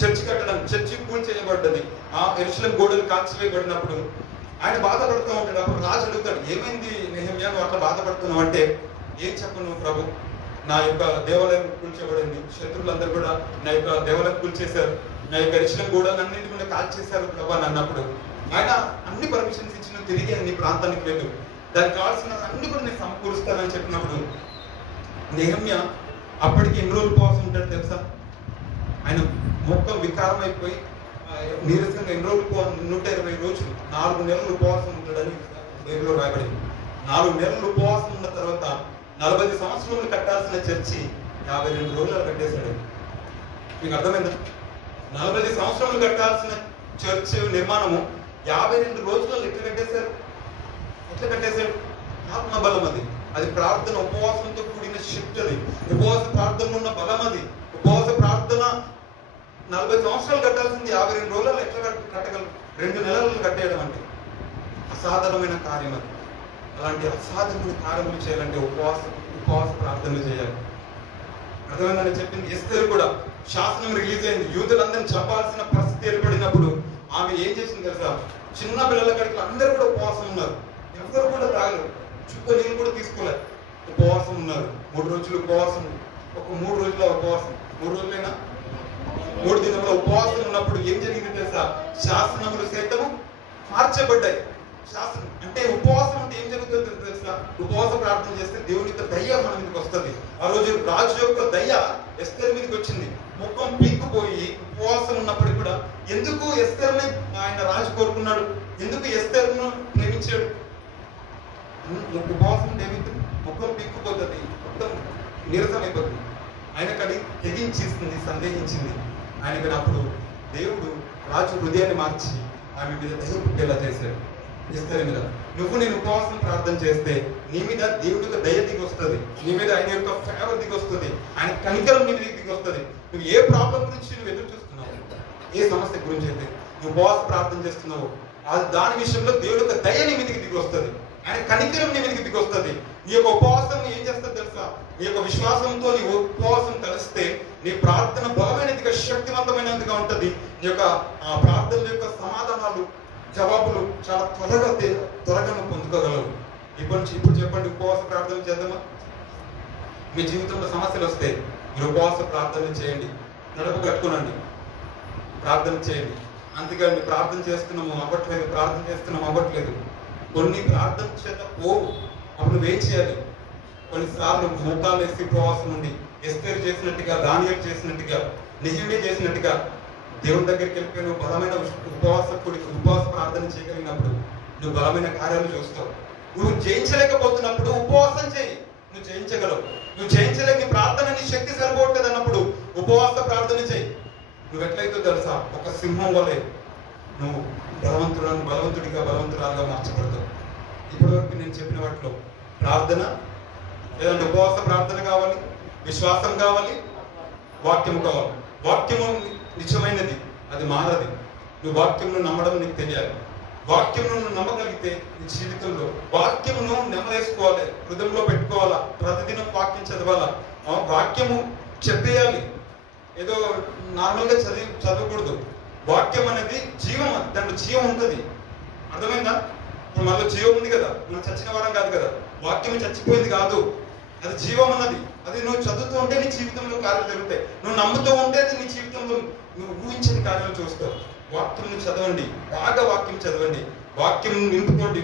చర్చి కట్టడం, చర్చి కూల్చేయబడ్డది, యెరూషలేము గోడలు కాల్చివేయబడినప్పుడు ఆయన బాధపడుతూ ఉంటాడు. అప్పుడు రాజు అడుగుతాడు, ఏమైంది నెహెమ్యా నువ్వు అట్లా బాధపడుతున్నావు అంటే, ఏం చెప్పను ప్రభు, నా యొక్క దేవాలయం కూల్చేయబడింది, శత్రువులందరూ కూడా నా యొక్క దేవాలయం కూల్చేశారు, నా యొక్క యెరూషలేము గోడలన్నింటి కూడా కాల్చేశారు ప్రభు అని అన్నప్పుడు ఆయన అన్ని పర్మిషన్స్ ఇచ్చిన, తిరిగి అన్ని ప్రాంతానికి వెళ్ళు, దానికి కావాల్సిన అన్ని కూడా నేను సమకూరుస్తానని చెప్పినప్పుడు నెహెమ్యా అప్పటికి ఎన్ని రోజులు ఉపవాసం ఉంటాడు తెలుసా? ఆయన మొత్తం వికారం అయిపోయి నీరసంగా ఎన్ని రోజులు 120 రోజులు 4 నెలలు ఉపవాసం ఉంటాడని బైబిల్లో రాయబడింది. 4 నెలలు ఉపవాసం ఉన్న తర్వాత 40 సంవత్సరాలు కట్టాల్సిన చర్చి 52 రోజులు కట్టేశాడు. మీకు అర్థమైందా? 40 సంవత్సరాలు కట్టాల్సిన చర్చ్ నిర్మాణము 52 రోజుల్లో ఎట్లా కట్టేశారు? ఎట్లా కట్టేశాడు? ఆత్మబలం అది. అది ప్రార్థన, ఉపవాసంతో కూడిన శక్తి. అది ఉపవాస ప్రార్థనలో ఉన్న బలం. అది ఉపవాస ప్రార్థన 40 సంవత్సరాలు కట్టాల్సింది 52 రోజులు ఎట్లా కట్టగలరు? 2 నెలలు కట్టేయడం అంటే అసాధారణమైన కార్యం. అది అలాంటి అసాధారణమైన కార్యములు చేయాలంటే ఉపవాస ప్రార్థనలు చేయాలి. అర్థమైందని చెప్పింది. ఎస్తేరు కూడా శాసనం రిలీజ్ అయింది, యూదులందరినీ చంపాల్సిన పరిస్థితి ఏర్పడినప్పుడు ఆమె ఏం చేసింది తెలుసా? చిన్న పిల్లల కడికి అందరూ కూడా ఉపవాసం ఉన్నారు, ఎవరు కూడా తాగలేదు, చుక్క నీళ్ళు కూడా తీసుకోలేదు, ఉపవాసం ఉన్నారు. 3 రోజులు ఉపవాసం, ఒక 3 రోజుల ఉపవాసం, 3 రోజులైనా 3 దినముల ఉపవాసం ఉన్నప్పుడు ఏం జరిగింది తెలుసా? శాసనములు సైతము మార్చబడ్డాయి. శాసనం అంటే ఉపవాసం అంటే ఏం జరుగుతుందో తెలుసా? ఉపవాస ప్రార్థన చేస్తే దేవుని యొక్క దయ్య మన మీదకి వస్తుంది. ఆ రోజు రాజు యొక్క దయ్య ఎస్తేరు మీదకి వచ్చింది. ముఖం పీక్కుపోయి ఉపవాసం ఉన్నప్పటికీ కూడా ఎందుకు ఎస్తేరుని ఆయన రాజు కోరుకున్నాడు? ఎందుకు ఎస్తేరును ప్రేమించాడు? ఉపవాసం ఏమిటి? ముఖం పీక్కుపోతుంది, మొత్తం నీరసం అయిపోతుంది. ఆయనకది తెగించేస్తుంది, సందేహించింది. ఆయనకి అప్పుడు దేవుడు రాజు హృదయాన్ని మార్చి ఆమె మీద దయ పుట్టేలా చేశాడు. ఎస్తేరు మీద నువ్వు నేను ఉపవాసం ప్రార్థన చేస్తే నీ మీద దేవుడి యొక్క దయ దిగి వస్తుంది, నీ మీద ఆయన యొక్క ఫేవర్ దిగి వస్తుంది, ఆయన కనికరం నీ మీద దిగి వస్తుంది. నువ్వు ఏ ప్రాబ్లం గురించి నువ్వు ఎదురు చూస్తున్నావు, ఏ సమస్య గురించి అయితే నువ్వు ఉపవాస ప్రార్థన చేస్తున్నావు, దాని విషయంలో దేవుడి యొక్క దయ నీ మీదకి దిగి వస్తుంది, ఆయన కనికరం నీ మీదకి దిగి వస్తుంది. నీ యొక్క ఉపవాసం ఏం చేస్తుంది తెలుసా? నీ యొక్క విశ్వాసంతో నీ ఉపవాసం కలిస్తే నీ ప్రార్థన బలమైనదిగా, శక్తివంతమైనదిగా ఉంటుంది. నీ యొక్క ప్రార్థనల యొక్క సమాధానాలు, జవాబులు చాలా త్వరగా నువ్వు పొందుకోగలవు. ఇప్పుడు చెప్పండి, ఉపవాస ప్రార్థన చేద్దామా? మీ జీవితంలో సమస్యలు వస్తే మీరు ఉపవాస ప్రార్థన చేయండి, నడుపు కట్టుకోనండి, ప్రార్థన చేయండి. అంతేగాని ప్రార్థన చేస్తున్నాము అవ్వట్లేదు. కొన్ని ప్రార్థన చేత పోవు. అప్పుడు నువ్వేం చేయాలి? కొన్నిసార్లు మోకాలు వేసి ఉపవాసం ఉండి, ఎస్తేరు చేసినట్టుగా, దానియేలు చేసినట్టుగా, నెహెమీయా చేసినట్టుగా దేవుని దగ్గరికి వెళ్ళిపోయి నువ్వు బలమైన ఉపవాస ప్రార్థన చేయగలిగినప్పుడు నువ్వు బలమైన కార్యాలు చూస్తావు. నువ్వు జయించలేకపోతున్నప్పుడు ఉపవాసం చేయి, నువ్వు జయించగలవు. నువ్వు జయించలేక నీ ప్రార్థన, నీ శక్తి సరిపోవట్లేదు అన్నప్పుడు ఉపవాస ప్రార్థన చేయి. నువ్వు ఎట్లయితే తెలుసా, ఒక సింహం వలె నువ్వు బలవంతురాలుగా మార్చబడతావు. ఇప్పటివరకు నేను చెప్పిన వాటిలో ప్రార్థన, లేదంటే ఉపవాస ప్రార్థన కావాలి, విశ్వాసం కావాలి, వాక్యము కావాలి. వాక్యము నిజమైనది, అది మారది. నువ్వు వాక్యమును నమ్మడం నీకు తెలియాలి. వాక్యమును నువ్వు నమ్మగలిగితే నీ జీవితంలో వాక్యమును నెమరేసుకోవాలి, హృదయంలో పెట్టుకోవాలా, ప్రతిదినం వాక్యం చదవాలా, వాక్యము చెప్పేయాలి. ఏదో నార్మల్గా చదవకూడదు. వాక్యం అనేది జీవం, దాంట్లో జీవం ఉంటుంది. అర్థమైందా? ఇప్పుడు మనలో జీవం ఉంది కదా, మనం చచ్చిన వారం కాదు కదా. వాక్యం చచ్చిపోయింది కాదు, అది జీవం అన్నది. అది నువ్వు చదువుతూ ఉంటే నీ జీవితంలో కార్యాలు జరుగుతాయి. నువ్వు నమ్ముతూ ఉంటే నీ జీవితంలో నువ్వు ఊహించని కార్యాలు చూస్తావు. వాక్యం చదవండి, బాగా వాక్యం చదవండి, వాక్యం నింపుకోండి,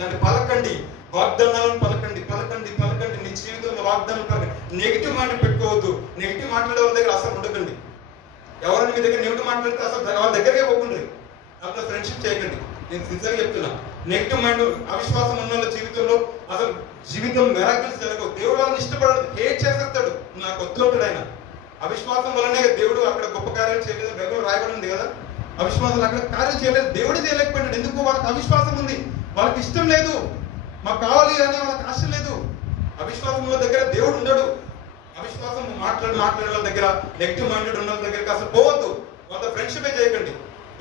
దాన్ని పలకండి, వాగ్దానాలను పలకండి. నీ జీవితంలో వాగ్దానాలు పలకండి. నెగిటివ్ మాట పెట్టుకోవద్దు. నెగిటివ్ మాట్లాడే వాళ్ళ దగ్గర అసలు ఉండకండి. ఎవరైనా మీ దగ్గర నెగిటివ్ మాట్లాడితే అసలు వాళ్ళ దగ్గరే పోకండి. అసలు ఫ్రెండ్షిప్ చేయకండి. నేను సిన్సియర్గా చెప్తున్నా. నెగిటివ్ మైండ్, అవిశ్వాసం ఉన్న వాళ్ళ జీవితంలో అసలు జీవితం మెరాకిల్స్ జరగవు. దేవుడు వాళ్ళని ఇష్టపడదు, హేట్ చేసేస్తాడు. నాకు వద్దుంటాడు ఆయన. అవిశ్వాసం వల్లనే దేవుడు అక్కడ గొప్ప కార్యాలు చేయలేదు. బైబిల్ రాయబడింది కదా, అవిశ్వాసం అక్కడ కార్యం చేయలేదు, దేవుడు చేయలేకపోయాడు. ఎందుకు? వాళ్ళకి అవిశ్వాసం ఉంది, వాళ్ళకి ఇష్టం లేదు, మాకు కావాలి అని వాళ్ళకి ఆశ లేదు. అవిశ్వాసం ఉన్న దగ్గర దేవుడు ఉండడు. అవిశ్వాసం మాట్లాడే వాళ్ళ దగ్గర, నెగిటివ్ మైండెడ్ ఉన్న వాళ్ళ దగ్గరికి అసలు పోవద్దు. వాళ్ళ ఫ్రెండ్షిపే చేయకండి.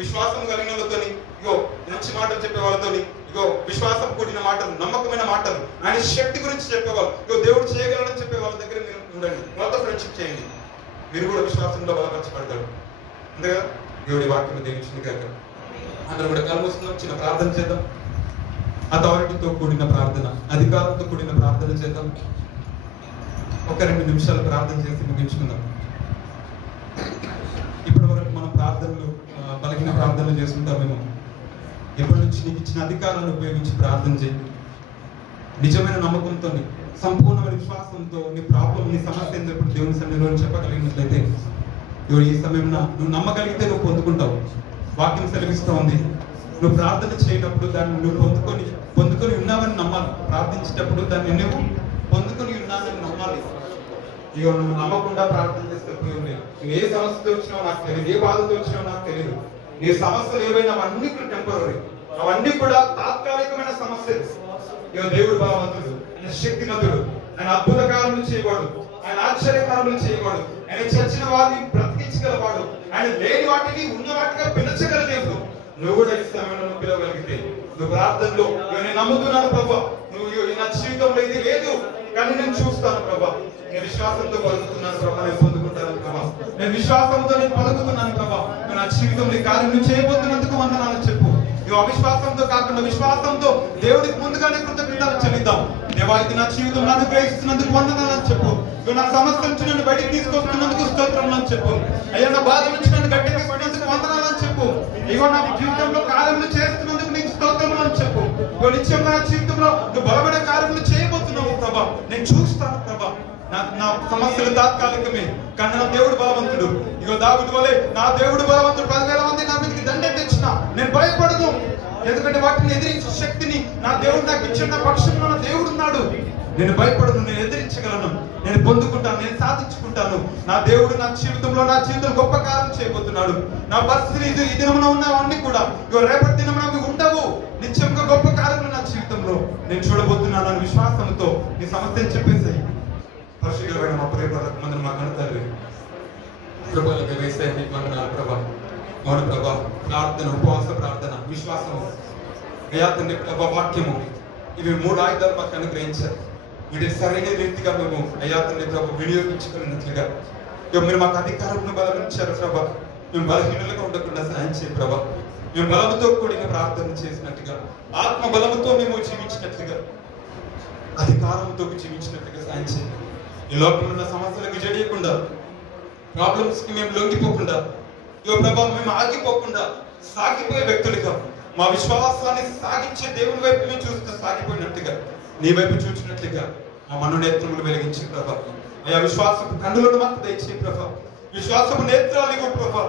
విశ్వాసం కలిగిన వాళ్ళతోని, ఇగో మంచి మాటలు చెప్పే వాళ్ళతోని, ఇగో విశ్వాసం కూడిన మాటలు, నమ్మకమైన మాటలు, ఆయన శక్తి గురించి చెప్పేవాళ్ళు, ఇగో దేవుడు చేయగలడని చెప్పే వాళ్ళ దగ్గర మీరు ఉండండి. వాళ్ళతో ఫ్రెండ్షిప్ చేయండి. మీరు కూడా విశ్వాసంలో బలపరచబడతారు. అంతేగా? దేవుడి వాక్యం దీవించింది కాక అందరూ కూడా కలుమూసుకుందాం, చిన్న ప్రార్థన చేద్దాం. అథారిటీతో కూడిన ప్రార్థన, అధికారంతో కూడిన ప్రార్థన చేద్దాం. ఒక 2 నిమిషాలు ప్రార్థన చేసి ముగించుకుందాం. ఇప్పటి వరకు మనం ప్రార్థనలు, బలహీన ప్రార్థనలు చేసుకుంటామేమో. ఇప్పటి నుంచి నీకు ఇచ్చిన అధికారాన్ని ఉపయోగించి ప్రార్థన చేయి. నిజమైన నమ్మకంతో, సంపూర్ణమైన విశ్వాసంతో నీ ప్రాబ్లం, నీ సమస్య ఏందో ఇప్పుడు దేవుని సన్నిధిలో చెప్పగలిగినట్లయితే, ఈ సమయంలో నువ్వు నమ్మగలిగితే నువ్వు పొందుకుంటావు. వాక్యం సెలవిస్తూ ఉంది, నువ్వు ప్రార్థన చేయనప్పుడు దాన్ని నువ్వు పొందుకొని ఉన్నావని నమ్మాలి. ప్రార్థించేటప్పుడు దాన్ని నువ్వు పొందుకొని ఉన్నానని నమ్మాలి. ఇక నువ్వు నమ్మకుండా ప్రార్థన చేస్తే ఉపయోగం లేదు. నువ్వు ఏ సమస్యతో వచ్చినావో నాకు తెలియదు, ఏ బాధతో వచ్చినావో నాకు తెలియదు. నీ సమస్యలు ఏవైనా అవన్నీ కూడా టెంపరరీ, అవన్నీ కూడా తాత్కాలికమైన సమస్యలు. ఇక దేవుడు బలవంతుడు, ఆయన శక్తిమంతుడు, ఆయన అద్భుత కార్యములు చేయవాడు, ఆయన ఆశ్చర్యకార్యములు చేయవాడు, ఆయన చచ్చిన వారిని బ్రతికించగలవాడు, ఆయన లేని వాటిని ఉన్న వాటిగా పిలచగల దేవుడు. నువ్వు కూడా ఈ సమయంలో పిలవగలిగితే, నువ్వు ప్రార్థనలో నేను నమ్ముతున్నాను ప్రభా, నువ్వు నా జీవితంలో ఇది లేదు కానీ నేను చూస్తాను ప్రభా, నేను విశ్వాసంతో పలుకుతున్నాను ప్రభా, నేను పొందుకుంటాను ప్రభా, నేను విశ్వాసంతో నేను పలుకుతున్నాను ప్రభా, నా జీవితంలో ఈ కార్యం నువ్వు చేయబోతున్నందుకు వందనాలు చెప్పు. నువ్వు అవిశ్వాసంతో కాకుండా విశ్వాసంతో దేవుడికి ముందుగానే కృతజ్ఞతలు చెల్లిద్దాం. దేవా, ఇది నా జీవితం నన్ను గ్రహిస్తున్నందుకు వందనాలు చెప్పు. నా సమస్య నుంచి నన్ను బయటికి తీసుకొస్తున్నందుకు స్తోత్రం అని చెప్పు. అయ్యా, నా బాధ నుంచి నన్ను గట్టిగా పడినందుకు వందనాలు అని చెప్పు. ఇగో నా జీవితంలో కార్యములు చేస్తున్నందుకు నీకు స్తోత్రం అని చెప్పు. ఇగో నిత్యం నా జీవితంలో నువ్వు బలమైన కార్యములు చేయబోతున్నావు ప్రభా, నేను చూస్తాను ప్రభా. నా సమస్యలు తాత్కాలికమే కానీ నా దేవుడు బలవంతుడు. ఇగో దావీదు వలె నా దేవుడు బలవంతుడు. 10,000 మంది నా మీదకి దండె తెచ్చిన నేను భయపడను, ఎందుకంటే వాటిని ఎదిరించే శక్తిని నా దేవుడు నాకు ఇచ్చిన పక్షంలో నా దేవుడు ఉన్నాడు. నేను భయపడను, నేను ఎదిరించగలను, నేను పొందుకుంటాను, నేను సాధించుకుంటాను. నా దేవుడు నా జీవితం గొప్ప కార్యం చేయబోతున్నాడు. నా పరిస్థితులు ఈ దినమున ఉన్నవన్నీ కూడా రేపటి దినమున అవి ఉండవు. నిత్యంగా గొప్ప కార్యములు నా జీవితంలో నేను చూడబోతున్నాను అని విశ్వాసంతో నీ సమస్యను చెప్పేసాయి. పరిశుభ్రమైన మా ప్రియపడకు మందిని మా కనుతారు కృపలకు వేసే వందనాలు ప్రభా. అవును ప్రభా, ప్రార్థన, ఉపవాస ప్రార్థన, విశ్వాసము, వేయాతండి ప్రభా, వాక్యము, ఇవి 3 ఆయుధాలు మాకు అనుగ్రహించారు. వీటి సరైన రీతిగా మేము అయ్యాతండి ప్రభు వినియోగించుకున్నట్లుగా ఇక మీరు మాకు అధికారం బలం ఇచ్చారు ప్రభా. మేము బలహీనులుగా ఉండకుండా సాయం చేయ ప్రభా. మేము బలముతో కూడిన ప్రార్థన చేసినట్టుగా, ఆత్మ బలముతో మేము జీవించినట్లుగా, అధికారంతో జీవించినట్టుగా సాయం చేయ. ఈ లోకంలో ఉన్న సమస్యలకు జడియకుండా, ప్రాబ్లమ్స్ కి మేము లొంగిపోకుండా, ఇక ప్రభా మేము ఆగిపోకుండా సాగిపోయే వ్యక్తులుగా, మా విశ్వాసాన్ని సాగించే దేవుని వైపు మేము చూస్తూ సాగిపోయినట్టుగా, నీ వైపు చూసినట్లుగా మా మనోనేత్రములు వెలిగించి ప్రభా. అయ్యా విశ్వాసపు కన్నులను మాకు దయచే ప్రభా. విశ్వాసపు నేత్రాలు ఇవ్వు ప్రభా.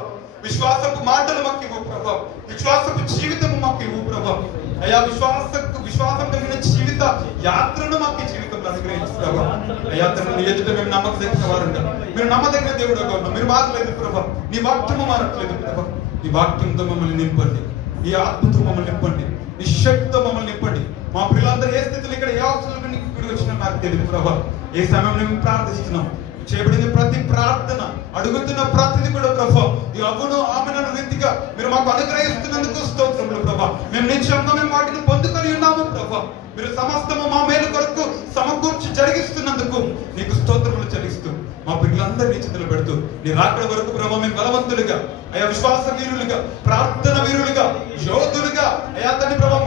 విశ్వాసపు మాటలు మాకు ఇవ్వు ప్రభా. విశ్వాసపు జీవితము మాకు ఇవ్వు ప్రభా. అయ్యా విశ్వాసం కలిగిన జీవిత యాత్రను మాకు ఈ జీవితంలో అనుగ్రహించు ప్రభా. అయ్యా తండ్రి ఎదుట మేము నమ్మకదగిన వారుగా, మీరు నమ్మదగిన దేవుడుగా ఉన్నాం. మీరు మారలేదు ప్రభా. నీ వాక్యము మారట్లేదు ప్రభా. ఈ వాక్యంతో మమ్మల్ని నింపండి. ఈ ఆత్మతో మమ్మల్ని నింపండి. నీ శక్తితో మమ్మల్ని నింపండి. మా పిల్లలందరూ ఏ స్థితిలో ఇక్కడ ఏ అవసరం ఇక్కడ వచ్చినా నాకు తెలియదు ప్రభా. ఏ సమయంలో మేము ప్రార్థిస్తున్నాం, చేయబడిన ప్రతి ప్రార్థన, అడుగుతున్న ప్రతిది కూడా ప్రభా ఈ అవును ఆమెను రీతిగా మీరు మాకు అనుగ్రహిస్తున్నందుకు స్తోత్రములు ప్రభా. మేము నిత్యంగా మేము వాటిని పొందుకొని ఉన్నాము ప్రభా. మీరు సమస్తము మా మేలు కొరకు సమకూర్చి జరిగిస్తున్నందుకు నీకు స్తోత్రములు చెల్లిస్తూ మా పిల్లలందరినీ చేతులు పెడుతూ నీ రాకడ వరకు ప్రభా మేము బలవంతులుగా, అయా విశ్వాస వీరులుగా, ప్రార్థన వీరులుగా, యోధులుగా, అయా తండ్రి ప్రభా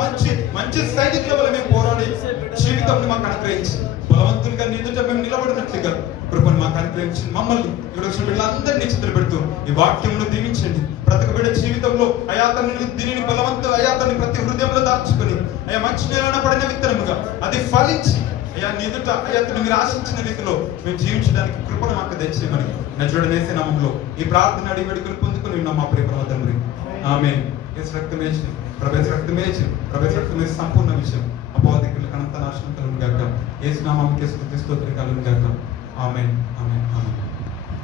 మంచి సైనికుల వల్ల మేము పోరాడి జీవితం మాకు అనుగ్రహించి బలవంతులుగా నిందుట మేము నిలబడినట్లుగా కృపను మాకు అనుగ్రహించి మమ్మల్ని ఇక్కడ వచ్చిన బిడ్డలందరినీ చేతులు పెడుతూ ఈ వాక్యమును దీవించండి. ప్రతి బిడ్డ జీవితంలో అయా తండ్రి దీనిని బలవంతులు అయా తండ్రి ప్రతి హృదయంలో దాచుకొని అయా మంచి నేలన పడిన విత్తనముగా అది ఫలించి అయ్యా నిదుట అయ్యా మీరు ఆశించిన రీతిలో మేము జీవించడానికి కృపను మాకు దయచేయమని నజరుడనేసే నామములో ఈ ప్రార్థన అడిగి వేడుకలు పొందుకొని ఉన్నాం మా ప్రియ ప్రవర్తన. ఆమేన్. యేసు రక్తమేసి ప్రభేశ రక్తమేసి సంపూర్ణ విషయం అపవాదికులకు అనంత నాశనం కలుగును గాక. యేసు నామముకే స్తుతి స్తోత్రం కలుగును గాక. ఆమేన్. ఆమేన్. ఆమేన్.